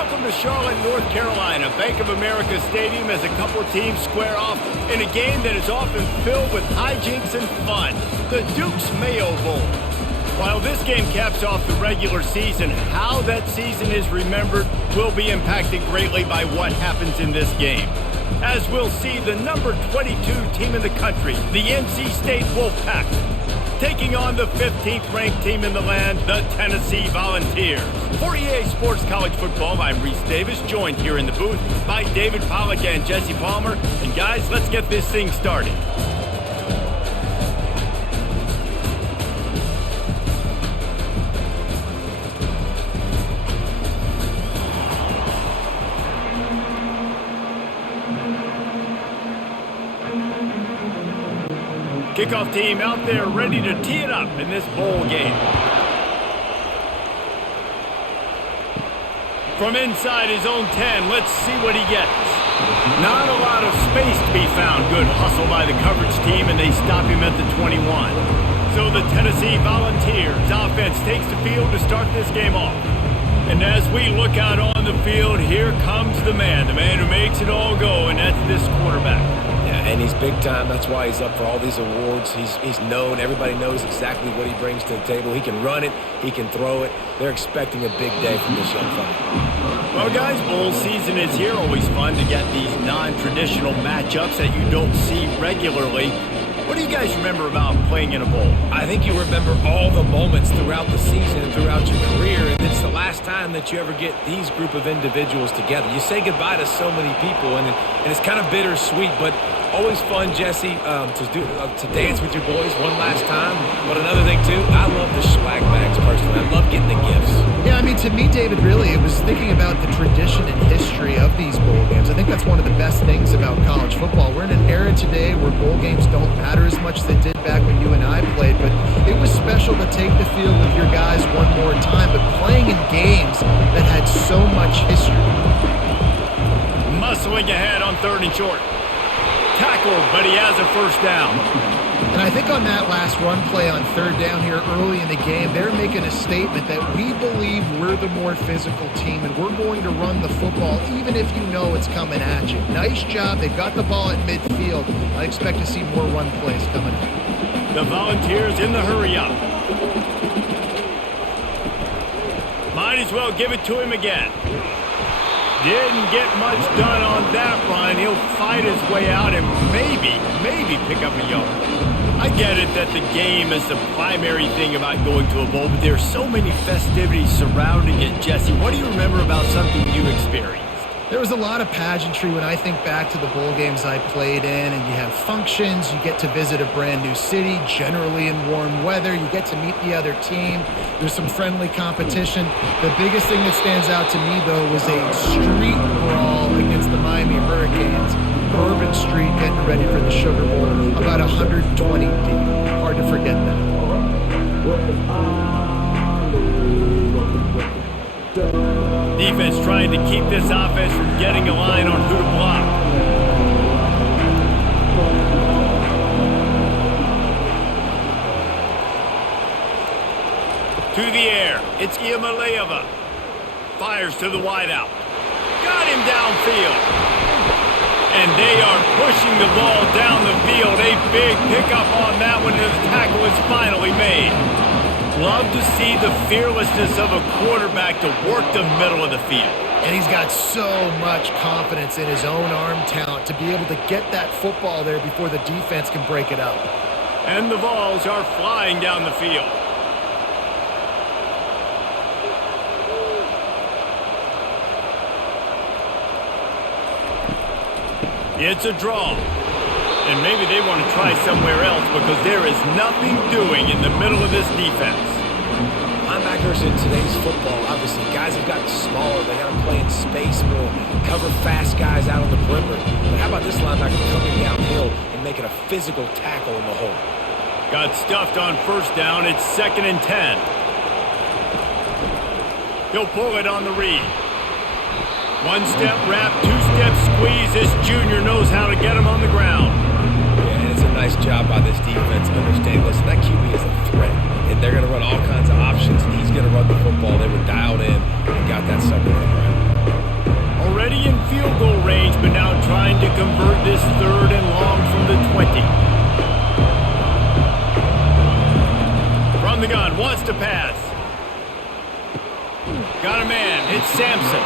Welcome to Charlotte, North Carolina, Bank of America Stadium, as a couple of teams square off in a game that is often filled with hijinks and fun, the Duke's Mayo Bowl. While this game caps off the regular season, how that season is remembered will be impacted greatly by what happens in this game. As we'll see, the number 22 team in the country, the NC State Wolfpack, taking on the 15th ranked team in the land, the Tennessee Volunteers. For EA Sports College Football, I'm Reese Davis, joined here in the booth by David Pollack and Jesse Palmer. And guys, let's get this thing started. Kickoff team out there ready to tee it up in this bowl game. From inside his own 10, let's see what he gets. Not a lot of space to be found. Good hustle by the coverage team, and they stop him at the 21. So the Tennessee Volunteers offense takes the field to start this game off. And as we look out on the field, here comes the man who makes it all go, and that's this quarterback. And he's big time. That's why he's up for all these awards. He's known. Everybody knows exactly what he brings to the table. He can run it. He can throw it. They're expecting a big day from this young fella. Well, guys, bowl season is here. Always fun to get these non-traditional matchups that you don't see regularly. What do you guys remember about playing in a bowl? I think you remember all the moments throughout the season and throughout your career, and it's the last time that you ever get these group of individuals together. You say goodbye to so many people, and it's kind of bittersweet, but always fun, Jesse, to dance with your boys one last time. But another thing, too, I love the swag bags personally. I love getting the gifts. Yeah, I mean, to me, David, really, it was thinking about the tradition and history of these bowl games. I think that's one of the best things about college football. We're in an era today where bowl games don't matter as much as they did back when you and I played, but it was special to take the field with your guys one more time, but playing in games that had so much history. Muscling ahead on 3rd and short. Tackled, but he has a first down. And I think on that last run play on 3rd down here early in the game, they're making a statement that we believe we're the more physical team and we're going to run the football even if you know it's coming at you. Nice job. They've got the ball at midfield. I expect to see more run plays coming up. The Volunteers in the hurry up. Might as well give it to him again. Didn't get much done on that run. He'll fight his way out and maybe pick up a yard. I get it that the game is the primary thing about going to a bowl, but there's so many festivities surrounding it. Jesse, what do you remember about something you experienced? There was a lot of pageantry when I think back to the bowl games I played in, and you have functions, you get to visit a brand new city, generally in warm weather, you get to meet the other team, there's some friendly competition. The biggest thing that stands out to me, though, was a street brawl against the Miami Hurricanes. Bourbon Street getting ready for the Sugar Bowl, about 120 deep. Hard to forget that. Defense trying to keep this offense from getting a line on who to block. To the air, it's Iamaleava. Fires to the wideout. Got him downfield. And they are pushing the ball down the field. A big pickup on that one, and the tackle is finally made. Love to see the fearlessness of a quarterback to work the middle of the field. And he's got so much confidence in his own arm talent to be able to get that football there before the defense can break it up. And the balls are flying down the field. It's a draw. And maybe they want to try somewhere else because there is nothing doing in the middle of this defense. Linebackers in today's football, obviously, guys have gotten smaller. They got to play in space more, cover fast guys out on the perimeter. But how about this linebacker coming downhill and making a physical tackle in the hole? Got stuffed on 1st down. It's 2nd and 10. He'll pull it on the read. 1-step wrap, 2-step squeeze. This junior knows how to get him on the ground. Yeah, and it's a nice job by this defense understanding, listen, that QB is a threat. And they're going to run all kinds of options, and he's going to run the football. They were dialed in and got that sucker on the ground. convert this 3rd and long from the 20. From the gun, wants to pass. Got a man, it's Sampson.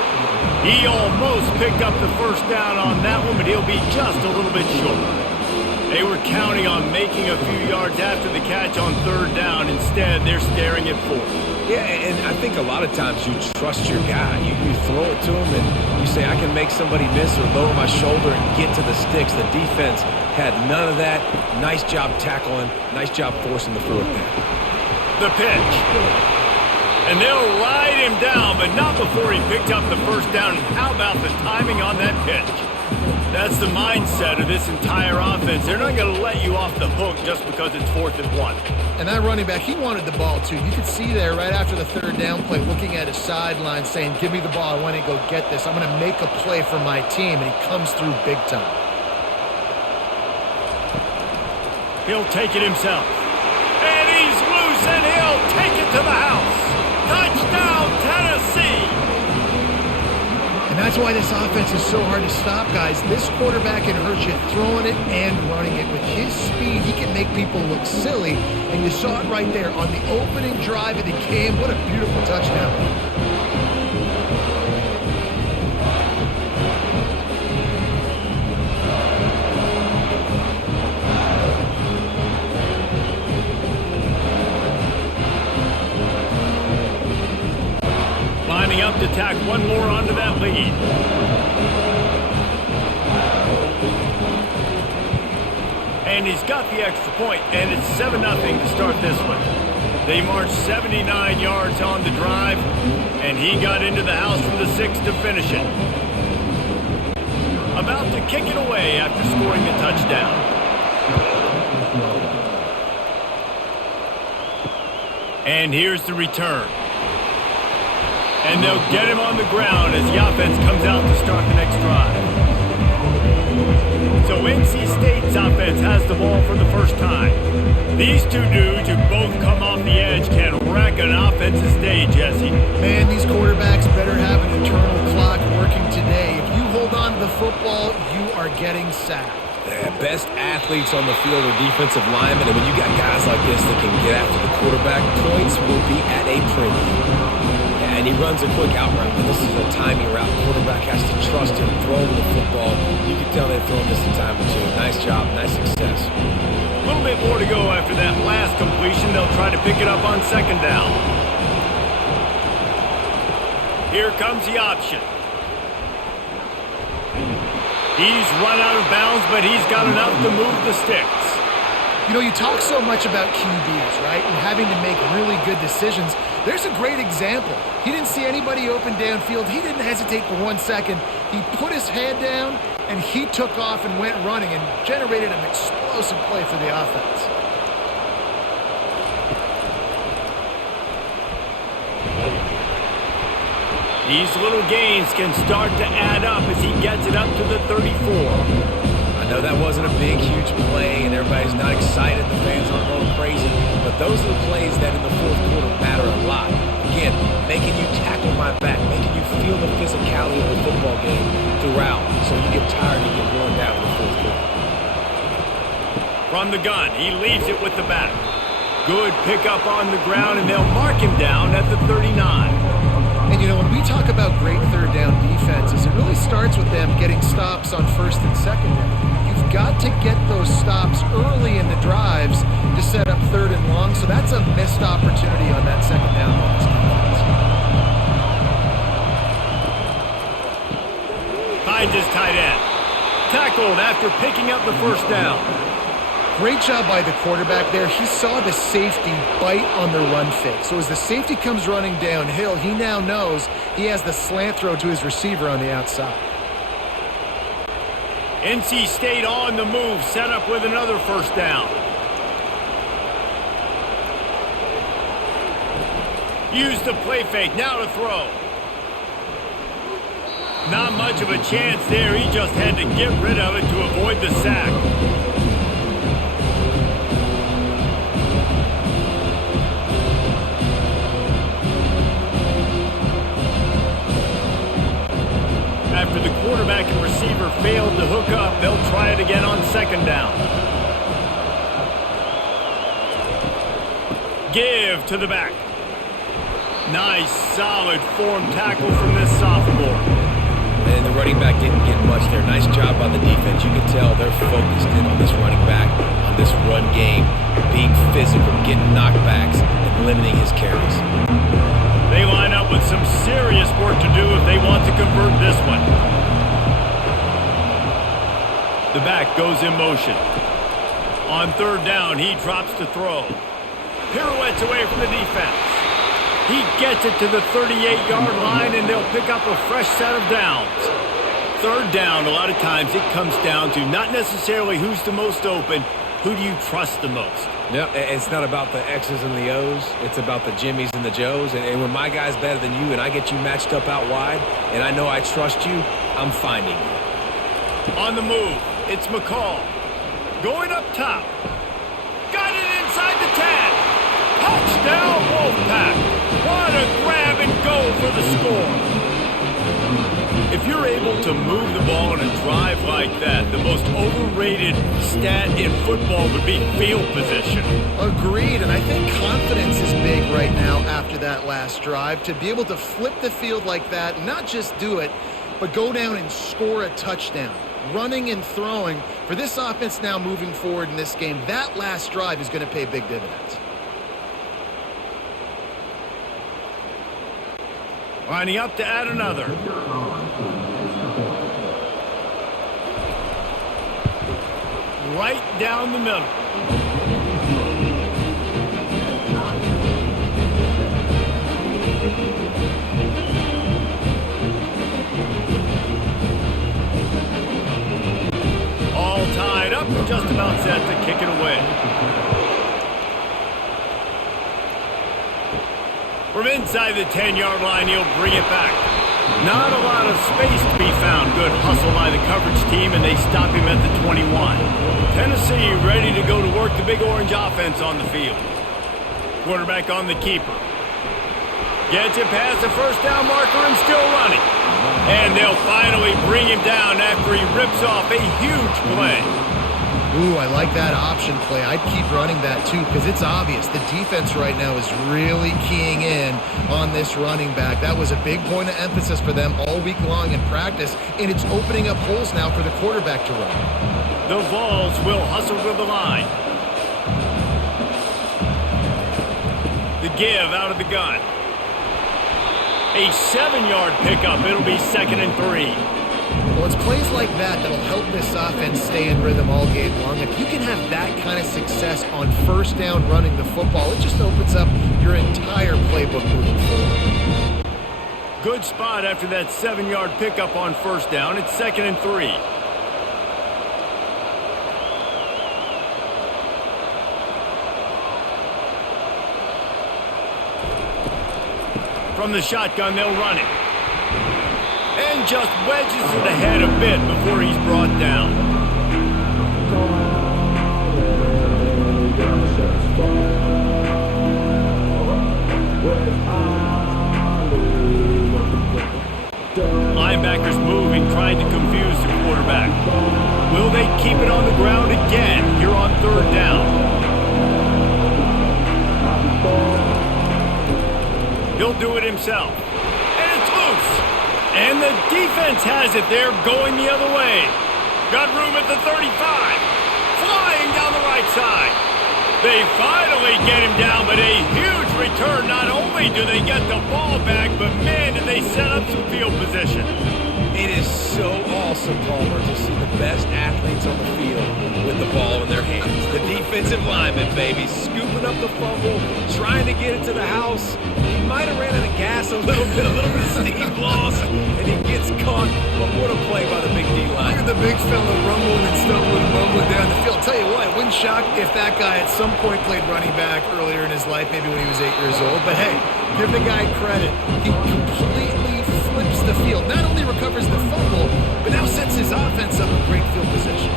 He almost picked up the first down on that one, but he'll be just a little bit short. They were counting on making a few yards after the catch on 3rd down. Instead, they're staring at 4th. Yeah, and I think a lot of times you trust your guy. You throw it to him and you say, I can make somebody miss or lower my shoulder and get to the sticks. The defense had none of that. Nice job tackling. Nice job forcing the 4th down. The pitch. And they'll ride him down, but not before he picked up the first down. And how about the timing on that pitch? That's the mindset of this entire offense. They're not going to let you off the hook just because it's 4th and 1. And that running back, he wanted the ball too. You could see there right after the 3rd down play, looking at his sideline saying, give me the ball, I want to go get this. I'm going to make a play for my team, and he comes through big time. He'll take it himself. And he's loose, and he'll take it to the house. Touchdown, Tennessee! And that's why this offense is so hard to stop, guys. This quarterback can hurt you throwing it and running it. With his speed, he can make people look silly. And you saw it right there on the opening drive of the game. What a beautiful touchdown. Lining up to tack one more onto that lead. And he's got the extra point, and it's 7-0 to start this one. They marched 79 yards on the drive, and he got into the house from the 6 to finish it. About to kick it away after scoring the touchdown. And here's the return. And they'll get him on the ground as the offense comes out to start the next drive. So NC State's offense has the ball for the first time. These two dudes who both come off the edge can wreck an offensive day, Jesse. Man, these quarterbacks better have an internal clock working today. If you hold on to the football, you are getting sacked. The best athletes on the field are defensive linemen, and when you got guys like this that can get after the quarterback, points will be at a premium. And he runs a quick out route, and this is a timing route. The quarterback has to trust him, throw him the football. You can tell they've thrown this a time or two. Nice job, nice success. A little bit more to go after that last completion. They'll try to pick it up on 2nd down. Here comes the option. He's run out of bounds, but he's got enough to move the sticks. You know, you talk so much about QBs, right, and having to make really good decisions. There's a great example. He didn't see anybody open downfield. He didn't hesitate for 1 second. He put his head down, and he took off and went running and generated an explosive play for the offense. These little gains can start to add up as he gets it up to the 34. I know that wasn't a big, huge play, and everybody's not excited. The fans aren't going crazy. But those are the plays that in the 4th quarter matter a lot. Again, making you tackle my back, making you feel the physicality of the football game throughout, so you get tired and get worn down in the 4th quarter. From the gun, he leaves it with the back. Good pickup on the ground, and they'll mark him down at the 39. And, you know, when we talk about great 3rd down defenses, it really starts with them getting stops on 1st and 2nd down. You've got to get those stops early in the drives to set up 3rd and long, so that's a missed opportunity on that 2nd down by this defense. Finds his tight end. Tackled after picking up the first down. Great job by the quarterback there. He saw the safety bite on the run fake. So as the safety comes running downhill, he now knows he has the slant throw to his receiver on the outside. NC State on the move, set up with another first down. Use the play fake, now to throw. Not much of a chance there. He just had to get rid of it to avoid the sack. After the quarterback and receiver failed to hook up, they'll try it again on second down. Give to the back. Nice, solid form tackle from this sophomore. And the running back didn't get much there. Nice job by the defense. You can tell they're focused in on this running back, on this run game, being physical, getting knockbacks, and limiting his carries. They line up with some serious work to do if they want to convert this one. The back goes in motion. On third down, he drops to throw. Pirouettes away from the defense. He gets it to the 38-yard line, and they'll pick up a fresh set of downs. Third down, a lot of times it comes down to not necessarily who's the most open, who do you trust the most? Yep, it's not about the X's and the O's. It's about the Jimmies and the Joes. And when my guy's better than you and I get you matched up out wide and I know I trust you, I'm finding you. On the move, it's McCall. Going up top. Got it inside the 10. Touchdown, Wolfpack. What a grab and go for the score. If you're able to move the ball on a drive like that, the most overrated stat in football would be field position. Agreed, and I think confidence is big right now after that last drive. To be able to flip the field like that, not just do it, but go down and score a touchdown. Running and throwing, for this offense now moving forward in this game, that last drive is going to pay big dividends. Lining up to add another. Right down the middle. All tied up, just about set to kick it away. From inside the 10-yard line, he'll bring it back. Not a lot of space to be found. Good hustle by the coverage team, and they stop him at the 21. Tennessee ready to go to work the Big Orange offense on the field. Quarterback on the keeper. Gets it past the first down marker and still running. And they'll finally bring him down after he rips off a huge play. Ooh, I like that option play. I'd keep running that too because it's obvious. The defense right now is really keying in on this running back. That was a big point of emphasis for them all week long in practice, and it's opening up holes now for the quarterback to run. The Vols will hustle to the line. The give out of the gun. A 7-yard pickup. It'll be 2nd and 3. Well, it's plays like that that'll help this offense stay in rhythm all game long. If you can have that kind of success on first down running the football, it just opens up your entire playbook moving forward. Good spot after that 7-yard pickup on first down. It's 2nd and 3. From the shotgun, they'll run it. And just wedges it ahead a bit before he's brought down. Linebackers moving, trying to confuse the quarterback. Will they keep it on the ground again here on third down? He'll do it himself. And it's loose. And the defense has it there going the other way. Got room at the 35. Flying down the right side. They finally get him down, but a huge return. Not only do they get the ball back, but man, did they set up some field position. It is so awesome, Palmer, to see the best athletes on the field with the ball in their hands. The defensive lineman, baby, scooping up the fumble, trying to get it to the house. He might have ran out of gas a little bit of steam loss, and he gets caught. But what a play by the big D line. Look at the big fella rumbling and stumbling and mumbling down the field. Tell you what, it wouldn't shock me if that guy at some point played running back earlier in his life, maybe when he was 8 years old. But hey, give the guy credit. He completely flips the field. Not only recovers the fumble, but now sets his offense up in great field position.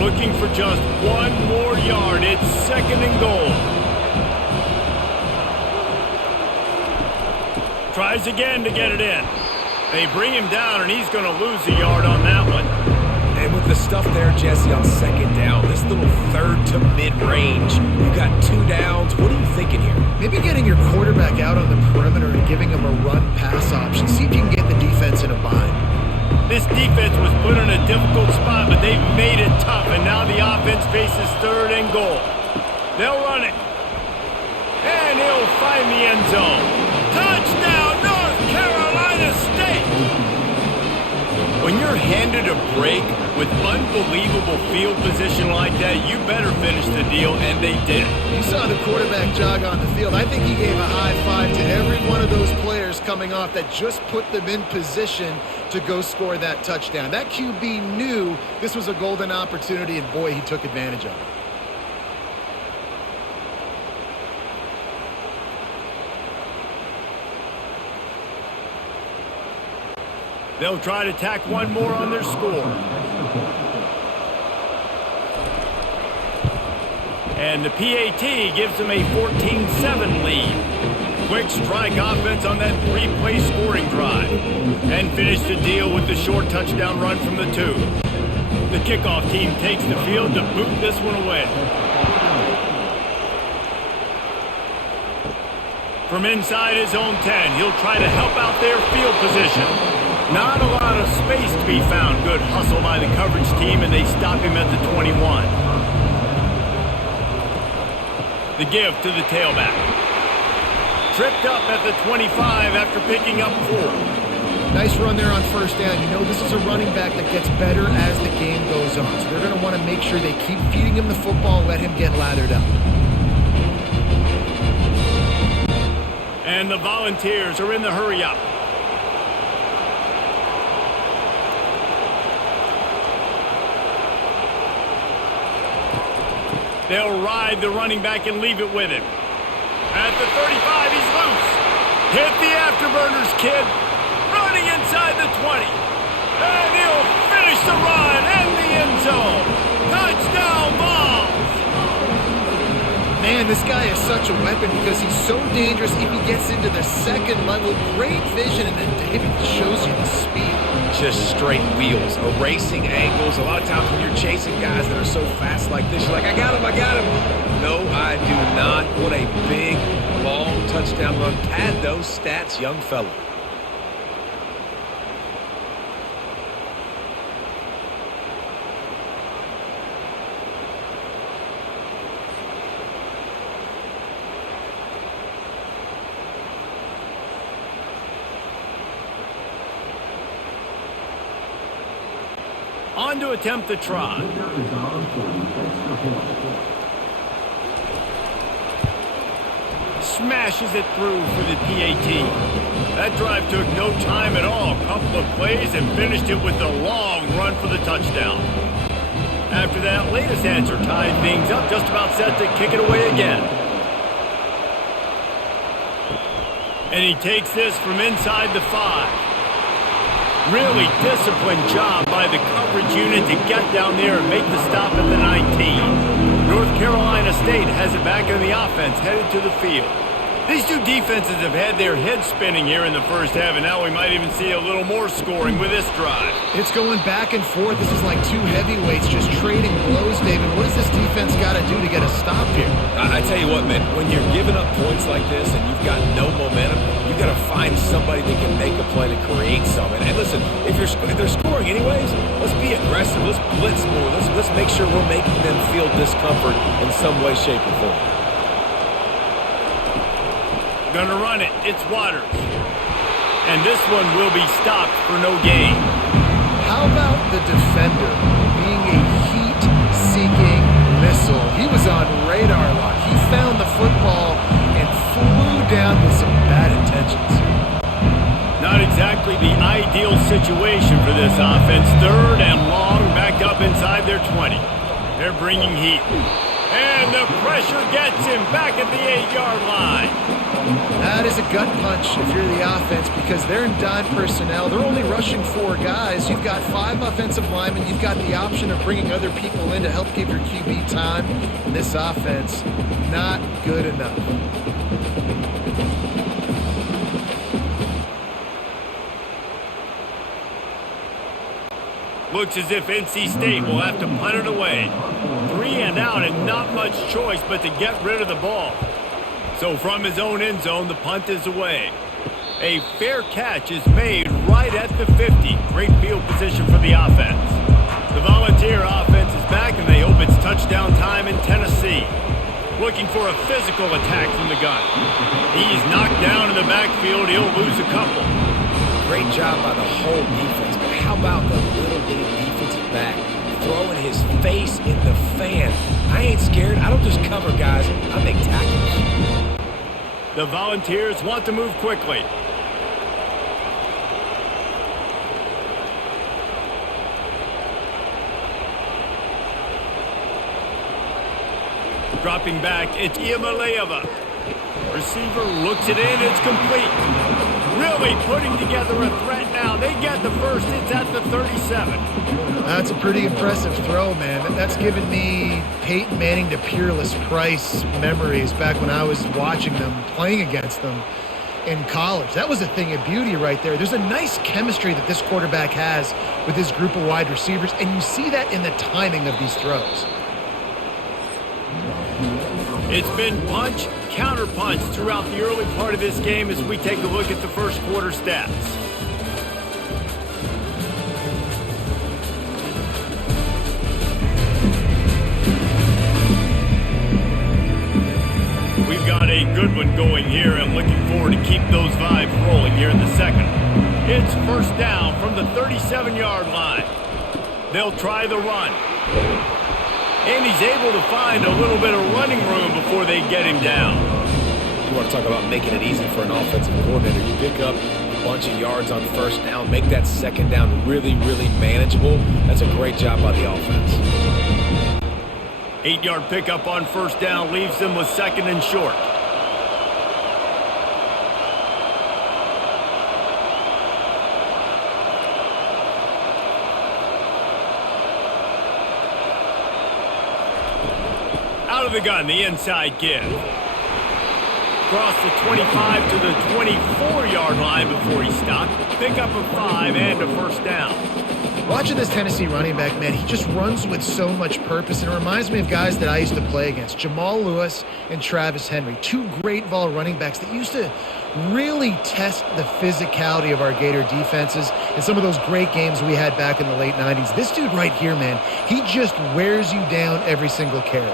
Looking for just one more yard. It's 2nd and goal. Tries again to get it in. They bring him down, and he's going to lose a yard on that one. And with the stuff there, Jesse, on second down, this little third to mid-range, you got 2 downs. What are you thinking here? Maybe getting your quarterback out on the perimeter and giving him a run-pass option. See if you can get the defense in a bind. This defense was put in a difficult spot, but they've made it tough, and now the offense faces 3rd and goal. They'll run it. And he'll find the end zone. Touchdown, North Carolina State! When you're handed a break with unbelievable field position like that, you better finish the deal, and they did. You saw the quarterback jog on the field. I think he gave a high five to every one of those players coming off that just put them in position to go score that touchdown. That QB knew this was a golden opportunity, and boy, he took advantage of it. They'll try to tack one more on their score. And the PAT gives them a 14-7 lead. Quick strike offense on that 3-play scoring drive. And finish the deal with the short touchdown run from the 2. The kickoff team takes the field to boot this one away. From inside his own 10, he'll try to help out their field position. Not a lot of space to be found. Good hustle by the coverage team, and they stop him at the 21. The give to the tailback. Tripped up at the 25 after picking up 4. Nice run there on first down. You know this is a running back that gets better as the game goes on. So they're going to want to make sure they keep feeding him the football and let him get lathered up. And the Volunteers are in the hurry-up. They'll ride the running back and leave it with him. At the 35, he's loose. Hit the afterburners, kid. Running inside the 20. And he'll finish the run and the end zone. Touchdown, Vols! Man, this guy is such a weapon because he's so dangerous if he gets into the second level. Great vision, and then David shows you the speed. Just straight wheels, erasing angles. A lot of times when you're chasing guys that are so fast like this, you're like, I got him. No, I do not. What a big, long touchdown run. Pad those stats, young fella. On to attempt the try. Smashes it through for the PAT. That drive took no time at all. A couple of plays and finished it with a long run for the touchdown. After that latest answer tied things up, just about set to kick it away again. And he takes this from inside the 5. Really disciplined job by the coverage unit to get down there and make the stop at the 19. North Carolina State has it back in the offense, headed to the field. These two defenses have had their heads spinning here in the first half, and now we might even see a little more scoring with this drive. It's going back and forth. This is like two heavyweights just trading blows, David. What does this defense got to do to get a stop here? I tell you what, man, when you're giving up points like this and you've got no momentum, you got to find somebody that can make a play to create something. And listen, if they're scoring anyways, let's be aggressive. Let's blitz more. Let's make sure we're making them feel discomfort in some way, shape, or form. Gonna run it. It's Waters. And this one will be stopped for no gain. How about the defender being a heat-seeking missile? He was on radar lock. He found the football and flew down with some bad intentions. Not exactly the ideal situation for this offense. 3rd and long, backed up inside their 20. They're bringing heat. And the pressure gets him back at the 8-yard line. That is a gut punch if you're the offense because they're in dime personnel. They're only rushing 4 guys. You've got 5 offensive linemen. You've got the option of bringing other people in to help give your QB time. And this offense, not good enough. Looks as if NC State will have to punt it away. 3 and out and not much choice but to get rid of the ball. So from his own end zone, the punt is away. A fair catch is made right at the 50. Great field position for the offense. The Volunteer offense is back, and they hope it's touchdown time in Tennessee. Looking for a physical attack from the gun. He's knocked down in the backfield. He'll lose a couple. Great job by the whole defense, but how about the little bitty defensive back throwing his face in the fan? I ain't scared. I don't just cover guys. I make tackles. The Volunteers want to move quickly. Dropping back, it's Iamaleava. Receiver looks it in, it's complete. Really putting together a threat now. They get the first, it's at the 37. That's a pretty impressive throw, man. That's given me Peyton Manning to Peerless Price memories back when I was watching them, playing against them in college. That was a thing of beauty right there. There's a nice chemistry that this quarterback has with his group of wide receivers, and you see that in the timing of these throws. It's been punch, counter punch throughout the early part of this game as we take a look at the first quarter stats. We've got a good one going here and looking forward to keep those vibes rolling here in the second. It's first down from the 37-yard line. They'll try the run. And he's able to find a little bit of running room before they get him down. You want to talk about making it easy for an offensive coordinator. You pick up a bunch of yards on first down, make that second down really, really manageable. That's a great job by the offense. 8-yard pickup on first down leaves them with second and short. Out of the gun, the inside give. Across the 25 to the 24-yard line before he stopped. Pick up a 5 and a first down. Watching this Tennessee running back, man, he just runs with so much purpose. And it reminds me of guys that I used to play against. Jamal Lewis and Travis Henry, two great vol running backs that used to really test the physicality of our Gator defenses in some of those great games we had back in the late 90s. This dude right here, man, he just wears you down every single carry.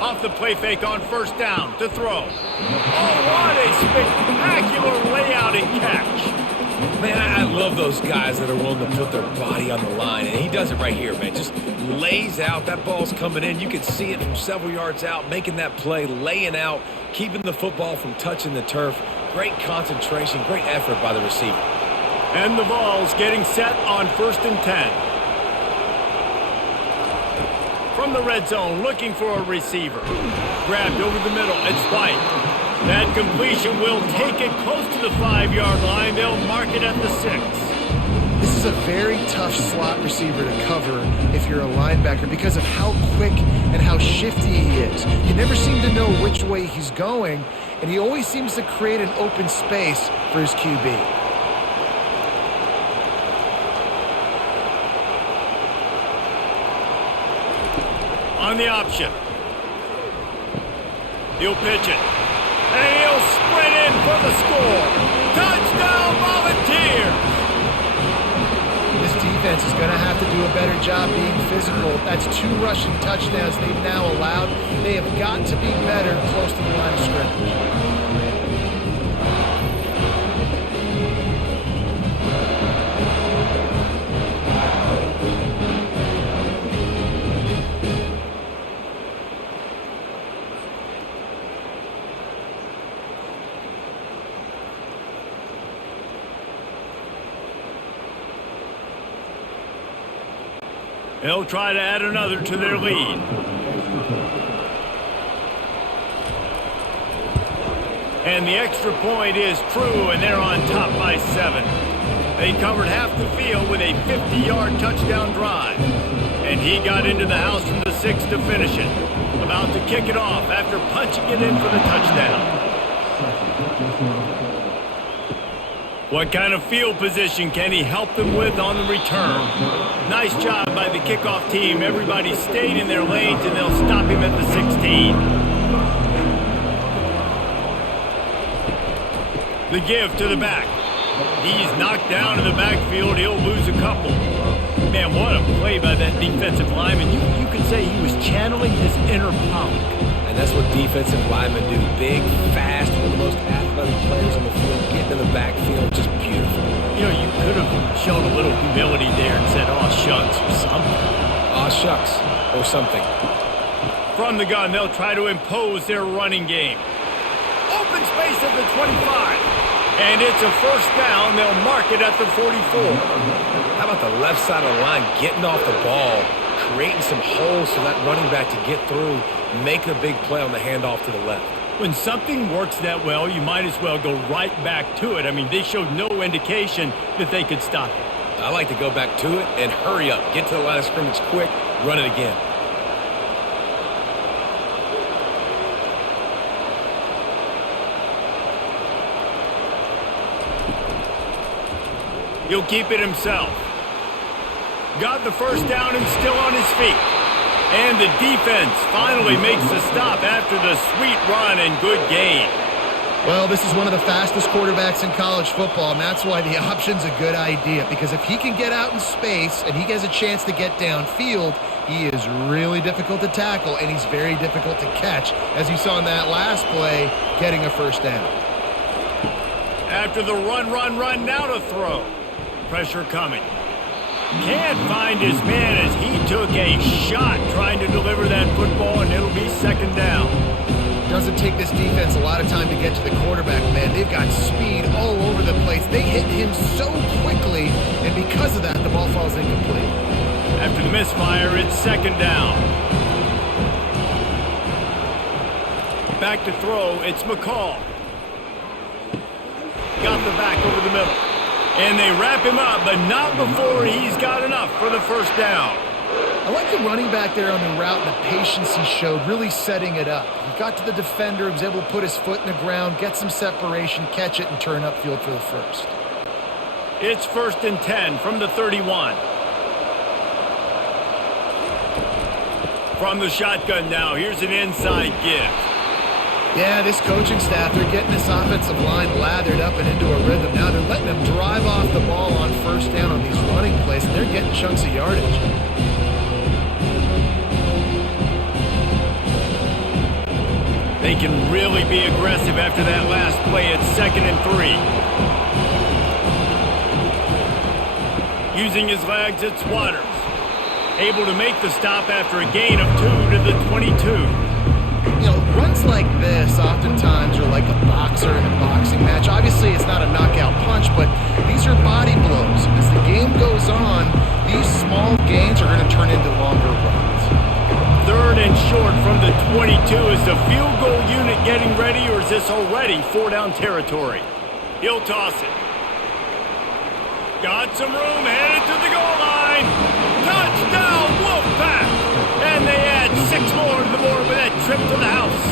Off the play fake on first down to throw. Oh, what a spectacular layout and catch. Man, I love those guys that are willing to put their body on the line, and he does it right here, man. Just lays out. That ball's coming in. You can see it from several yards out, making that play, laying out, keeping the football from touching the turf. Great concentration, great effort by the receiver. And the ball's getting set on first and 10. From the red zone, looking for a receiver. Grabbed over the middle, it's White. That completion will take it close to the 5-yard line. They'll mark it at the 6. This is a very tough slot receiver to cover if you're a linebacker because of how quick and how shifty he is. You never seem to know which way he's going, and he always seems to create an open space for his QB. On the option. He'll pitch it. And he'll sprint in for the score. Touchdown, Volunteers! This defense is going to have to do a better job being physical. That's 2 rushing touchdowns they've now allowed. They have got to be better close to the line of scrimmage. They'll try to add another to their lead. And the extra point is true, and they're on top by 7. They covered half the field with a 50-yard touchdown drive. And he got into the house from the 6 to finish it. About to kick it off after punching it in for the touchdown. What kind of field position can he help them with on the return? Nice job by the kickoff team. Everybody stayed in their lanes, and they'll stop him at the 16. The give to the back. He's knocked down in the backfield. He'll lose a couple. Man, what a play by that defensive lineman. You could say he was channeling his inner Pollock. And that's what defensive linemen do. Big, fast, one of the most athletic players on the field. Getting in the backfield, just beautiful. You know, you could have shown a little humility there and said, "Aw, shucks," or something. Aw, shucks, or something. From the gun, they'll try to impose their running game. Open space at the 25. And it's a first down. They'll mark it at the 44. How about the left side of the line getting off the ball, creating some holes for that running back to get through, making a big play on the handoff to the left. When something works that well, you might as well go right back to it. I mean, they showed no indication that they could stop it. I like to go back to it and hurry up. Get to the line of scrimmage quick, run it again. He'll keep it himself. Got the first down and still on his feet. And the defense finally makes the stop after the sweet run and good gain. Well, this is one of the fastest quarterbacks in college football, and that's why the option's a good idea. Because if he can get out in space and he has a chance to get downfield, he is really difficult to tackle, and he's very difficult to catch, as you saw in that last play, getting a first down. After the run, now to throw. Pressure coming. Can't find his man as he took a shot trying to deliver that football, and it'll be second down. Doesn't take this defense a lot of time to get to the quarterback, man. They've got speed all over the place. They hit him so quickly, and because of that, the ball falls incomplete. After the misfire, it's second down. Back to throw, it's McCall. Got the back over the middle. And they wrap him up, but not before he's got enough for the first down. I like the running back there on the route and the patience he showed, really setting it up. He got to the defender, was able to put his foot in the ground, get some separation, catch it, and turn upfield for the first. It's 1st and 10 from the 31. From the shotgun now, here's an inside give. Yeah, this coaching staff, they're getting this offensive line lathered up and into a rhythm. Now they're letting them drive off the ball on first down on these running plays, and they're getting chunks of yardage. They can really be aggressive after that last play. It's 2nd and 3. Using his legs, it's Waters. Able to make the stop after a gain of 2 to the 22. You know, runs like this oftentimes are like a boxer in a boxing match. Obviously, it's not a knockout punch, but these are body blows. As the game goes on, these small gains are going to turn into longer runs. 3rd and short from the 22. Is the field goal unit getting ready, or is this already 4-down territory? He'll toss it. Got some room, headed to the goal line. Touchdown, Wolfpack! And they add 6 more to the board with that trip to the house.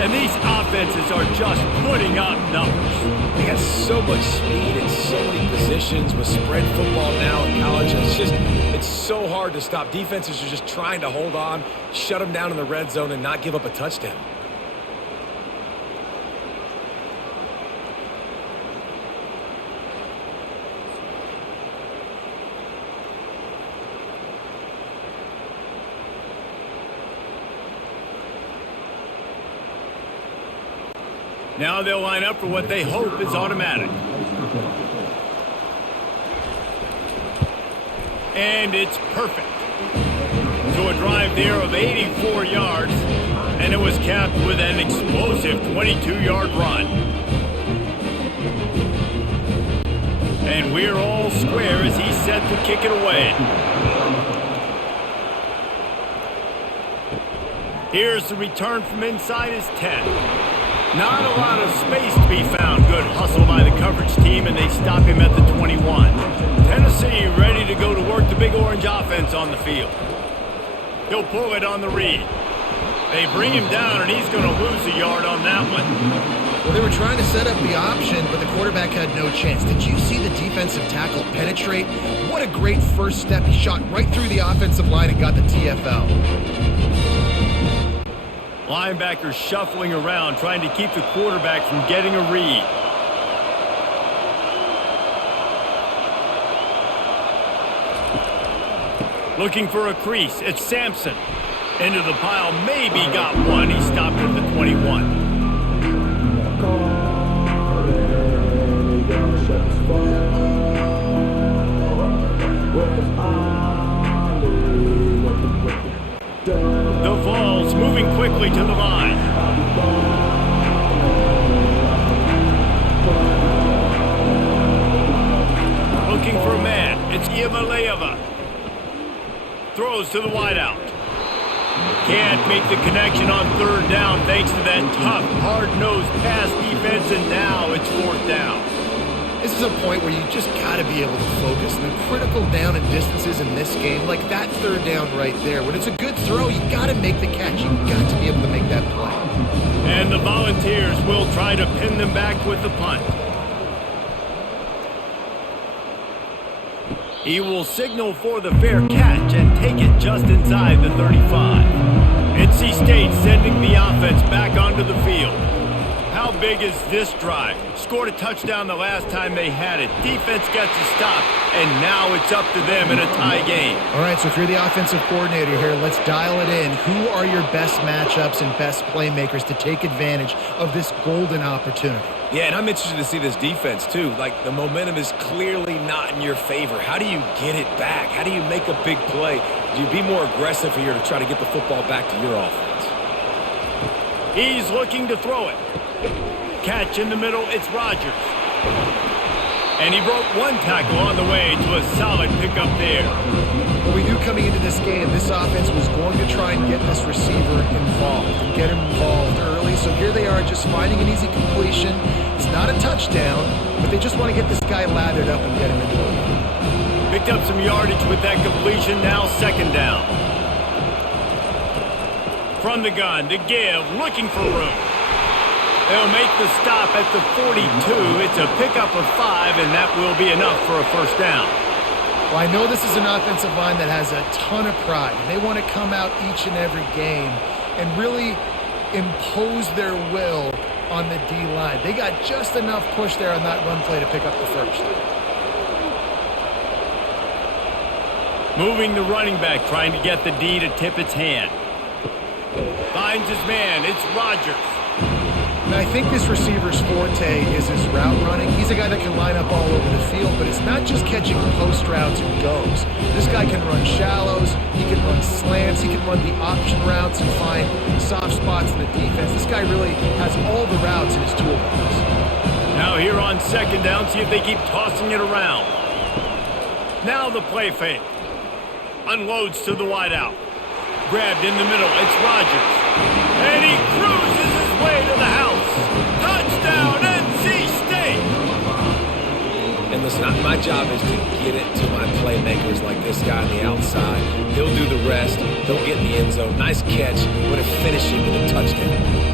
And these offenses are just putting up numbers. They got so much speed in so many positions with spread football now in college. It's so hard to stop. Defenses are just trying to hold on, shut them down in the red zone, and not give up a touchdown. Now they'll line up for what they hope is automatic. And it's perfect. So a drive there of 84 yards, and it was capped with an explosive 22-yard run. And we're all square as he's set to kick it away. Here's the return from inside his 10. Not a lot of space to be found. Good hustle by the coverage team, and they stop him at the 21. Tennessee ready to go to work the Big Orange offense on the field. He'll pull it on the read. They bring him down, and he's going to lose a yard on that one. Well, they were trying to set up the option, but the quarterback had no chance. Did you see the defensive tackle penetrate? What a great first step. He shot right through the offensive line and got the TFL. Linebackers shuffling around, trying to keep the quarterback from getting a read. Looking for a crease. It's Sampson. Into the pile. Maybe got one. He stopped at the 21. The Vols moving quickly to the line. Looking for a man. It's Iamaleava. Throws to the wideout. Can't make the connection on third down thanks to that tough, hard-nosed pass defense, and now it's fourth down. This is a point where you just got to be able to focus. And the critical down and distances in this game, like that third down right there, when it's a good throw, you got to make the catch. You got to be able to make that play. And the Volunteers will try to pin them back with the punt. He will signal for the fair catch and take it just inside the 35. NC State sending the offense back onto the field. How big is this drive? Scored a touchdown the last time they had it. Defense gets a stop, and now it's up to them in a tie game. All right, so if you're the offensive coordinator here, let's dial it in. Who are your best matchups and best playmakers to take advantage of this golden opportunity? Yeah, and I'm interested to see this defense, too. Like, the momentum is clearly not in your favor. How do you get it back? How do you make a big play? Do you be more aggressive here to try to get the football back to your offense? He's looking to throw it. Catch in the middle, it's Rogers. And he broke one tackle on the way to a solid pickup there. Well, we knew coming into this game, this offense was going to try and get this receiver involved and get him involved early. So here they are just finding an easy completion. It's not a touchdown, but they just want to get this guy lathered up and get him into the game. Picked up some yardage with that completion, now second down. From the gun to give, looking for room. They'll make the stop at the 42. It's a pickup of 5, and that will be enough for a first down. Well, I know this is an offensive line that has a ton of pride. They want to come out each and every game and really impose their will on the D-line. They got just enough push there on that run play to pick up the first. Moving the running back, trying to get the D to tip its hand. Finds his man. It's Rogers. And I think this receiver's forte is his route running. He's a guy that can line up all over the field, but it's not just catching post routes and goes. This guy can run shallows, he can run slants, he can run the option routes and find soft spots in the defense. This guy really has all the routes in his toolbox. Now here on second down, see if they keep tossing it around. Now the play fake. Unloads to the wideout. Grabbed in the middle, it's Rogers. And he cruises his way to the house. Touchdown, NC State! And listen, my job is to get it to my playmakers like this guy on the outside. He'll do the rest. He'll get in the end zone. Nice catch. What a finishing with a touchdown.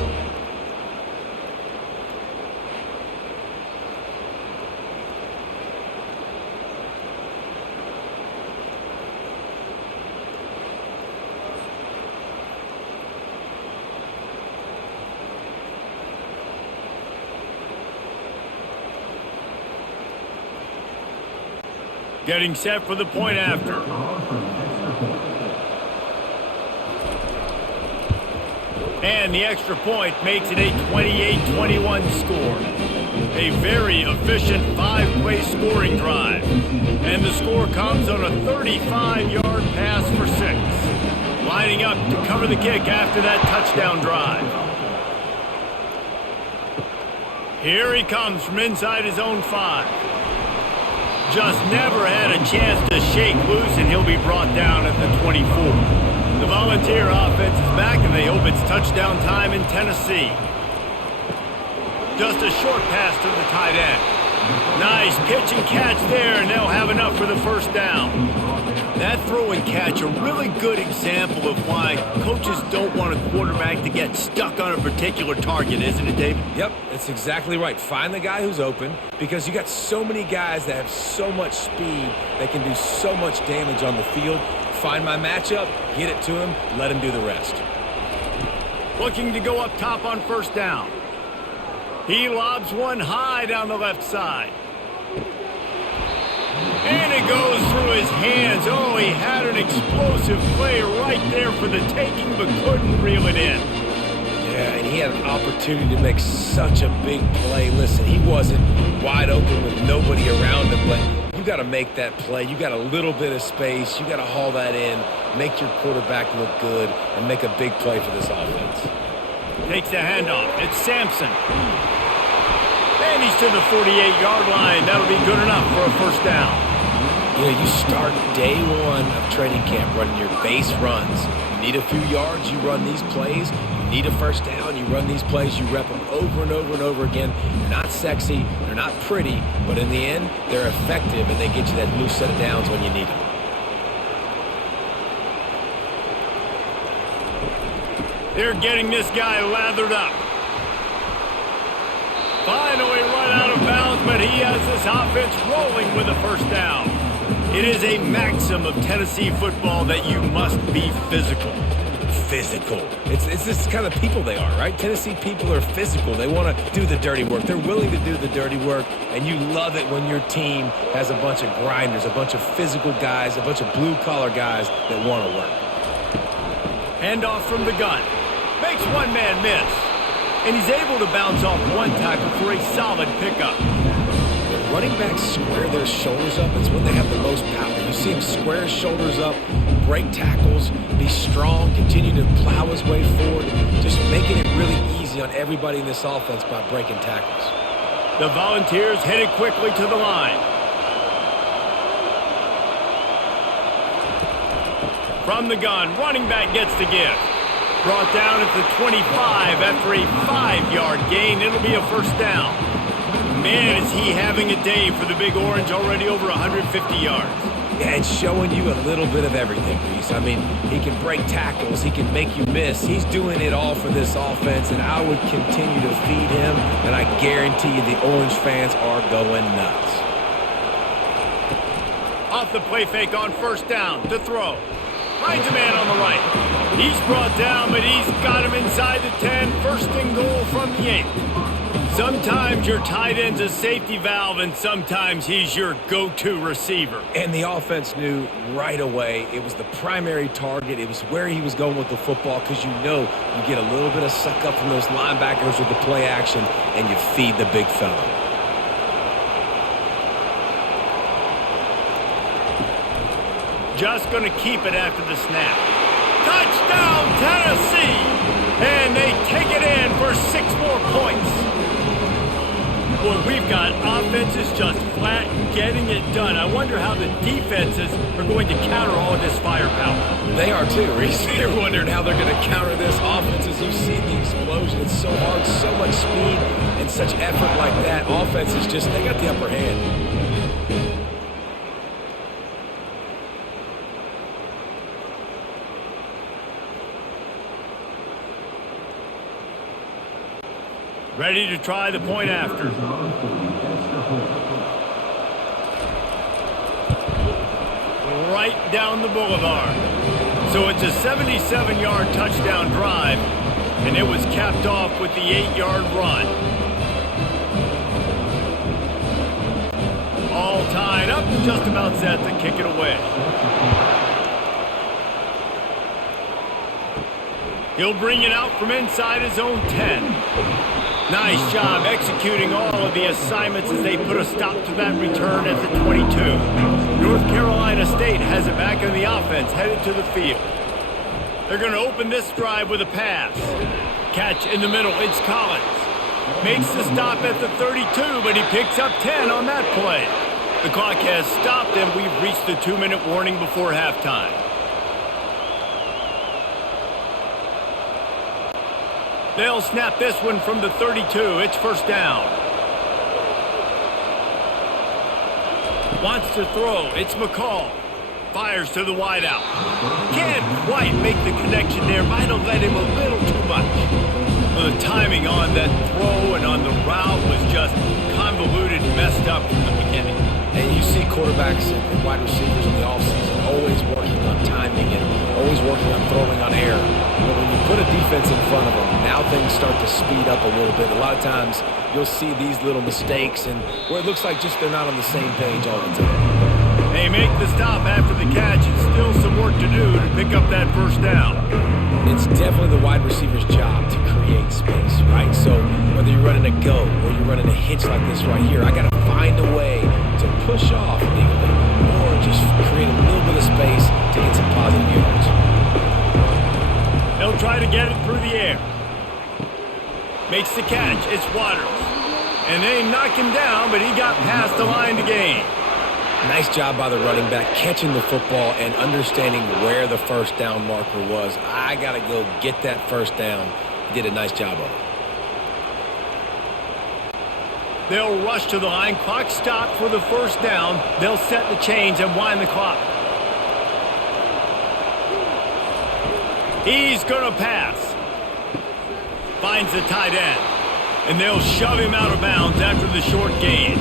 Getting set for the point after. And the extra point makes it a 28-21 score. A very efficient 5-play scoring drive. And the score comes on a 35-yard pass for 6. Lining up to cover the kick after that touchdown drive. Here he comes from inside his own 5. Just never had a chance to shake loose, and he'll be brought down at the 24. The Volunteer offense is back, and they hope it's touchdown time in Tennessee. Just a short pass to the tight end. Nice pitch and catch there, and they'll have enough for the first down. That throw and catch, a really good example of why coaches don't want a quarterback to get stuck on a particular target, isn't it, David? Yep, that's exactly right. Find the guy who's open, because you got so many guys that have so much speed that can do so much damage on the field. Find my matchup, get it to him, let him do the rest. Looking to go up top on first down. He lobs one high down the left side. And it goes through his hands. Oh, he had an explosive play right there for the taking, but couldn't reel it in. Yeah, and he had an opportunity to make such a big play. Listen, he wasn't wide open with nobody around him, but you got to make that play. You got a little bit of space. You got to haul that in, make your quarterback look good, and make a big play for this offense. Takes the handoff. It's Sampson. And he's to the 48-yard line. That'll be good enough for a first down. You know, you start day one of training camp running your base runs. You need a few yards, you run these plays. You need a first down, you run these plays. You rep them over and over and over again. They're not sexy, they're not pretty, but in the end, they're effective, and they get you that new set of downs when you need them. They're getting this guy lathered up. Finally run out of bounds, but he has this offense rolling with a first down. It is a maxim of Tennessee football that you must be physical. Physical. It's this kind of people they are, right? Tennessee people are physical. They want to do the dirty work. They're willing to do the dirty work, and you love it when your team has a bunch of grinders, a bunch of physical guys, a bunch of blue-collar guys that want to work. Handoff from the gun. Makes one man miss. And he's able to bounce off one tackle for a solid pickup. When running backs square their shoulders up, it's when they have the most power. You see him square his shoulders up, break tackles, be strong, continue to plow his way forward, just making it really easy on everybody in this offense by breaking tackles. The Volunteers headed quickly to the line. From the gun, running back gets the give. Brought down at the 25 after a 5-yard gain. It'll be a first down. Man, is he having a day for the Big Orange, already over 150 yards. Yeah, it's showing you a little bit of everything, Reese. I mean, he can break tackles. He can make you miss. He's doing it all for this offense, and I would continue to feed him, and I guarantee you the Orange fans are going nuts. Off the play fake on first down to throw. Finds a man on the right. He's brought down, but he's got him inside the 10. First and goal from the 8. Sometimes your tight end's a safety valve, and sometimes he's your go-to receiver. And the offense knew right away it was the primary target. It was where he was going with the football, because you know you get a little bit of suck up from those linebackers with the play action, and you feed the big fella. Just going to keep it after the snap. Touchdown, Tennessee! And they take it in for 6 more points. Well, we've got offenses just flat getting it done. I wonder how the defenses are going to counter all of this firepower. They are too, Reese. They're wondering how they're going to counter this offense. As you see the explosion, it's so hard, so much speed, and such effort like that. Offense is just, they got the upper hand. Ready to try the point after. Right down the boulevard. So it's a 77-yard touchdown drive, and it was capped off with the 8-yard run. All tied up and just about set to kick it away. He'll bring it out from inside his own 10. Nice job executing all of the assignments as they put a stop to that return at the 22. North Carolina State has it back in the offense, headed to the field. They're going to open this drive with a pass. Catch in the middle, it's Collins. Makes the stop at the 32, but he picks up 10 on that play. The clock has stopped, and we've reached the 2-minute warning before halftime. They'll snap this one from the 32. It's first down. Wants to throw. It's McCall. Fires to the wideout. Can't quite make the connection there. Might have let him a little too much. Well, the timing on that throw and on the route was just convoluted, messed up from the beginning. And you see quarterbacks and wide receivers in the offseason always working on timing and always working on throwing on air. But when you put a defense in front of them, now things start to speed up a little bit. A lot of times you'll see these little mistakes and where it looks like just they're not on the same page all the time. They make the stop after the catch. It's still some work to do to pick up that first down. It's definitely the wide receiver's job to create space, right? So whether you're running a go or you're running a hitch like this right here, I got to find a way to push off legally or just create a little bit of space to get some positive yards. They'll try to get it through the air. Makes the catch. It's Waters. And they knock him down, but he got past the line to gain. Nice job by the running back catching the football and understanding where the first down marker was. I got to go get that first down. He did a nice job of it. They'll rush to the line. Clock stopped for the first down. They'll set the chains and wind the clock. He's going to pass. Finds the tight end. And they'll shove him out of bounds after the short gain.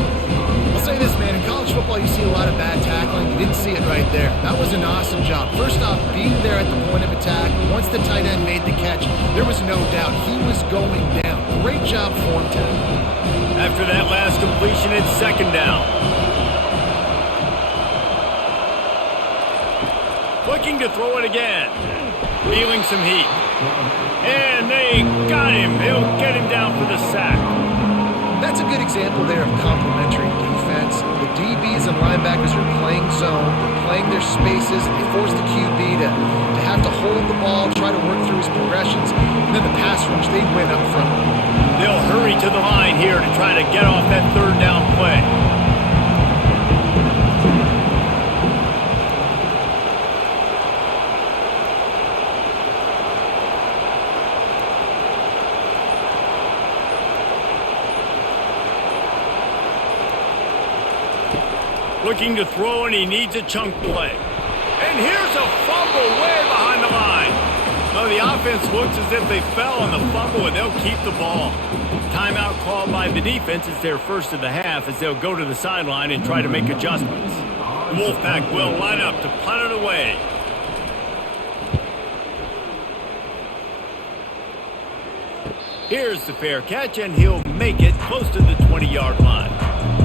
I'll say this, man. In college football, you see a lot of bad tackling. You didn't see it right there. That was an awesome job. First off, being there at the point of attack. Once the tight end made the catch, there was no doubt he was going down. Great job form tackling. After that last completion, it's second down. Looking to throw it again. Feeling some heat. And they got him. They'll get him down for the sack. That's a good example there of complementary defense. The DBs and linebackers are playing zone, they're playing their spaces, and they force the QB to have to hold the ball, try to work through his progressions, and then the pass rush, they win up front. They'll hurry to the line here to try to get off that third down play. Looking to throw, and he needs a chunk play. And here's a fumble way behind the line. Well, the offense looks as if they fell on the fumble, and they'll keep the ball. Timeout called by the defense is their first of the half as they'll go to the sideline and try to make adjustments. The Wolfpack will line up to punt it away. Here's the fair catch, and he'll make it close to the 20-yard line.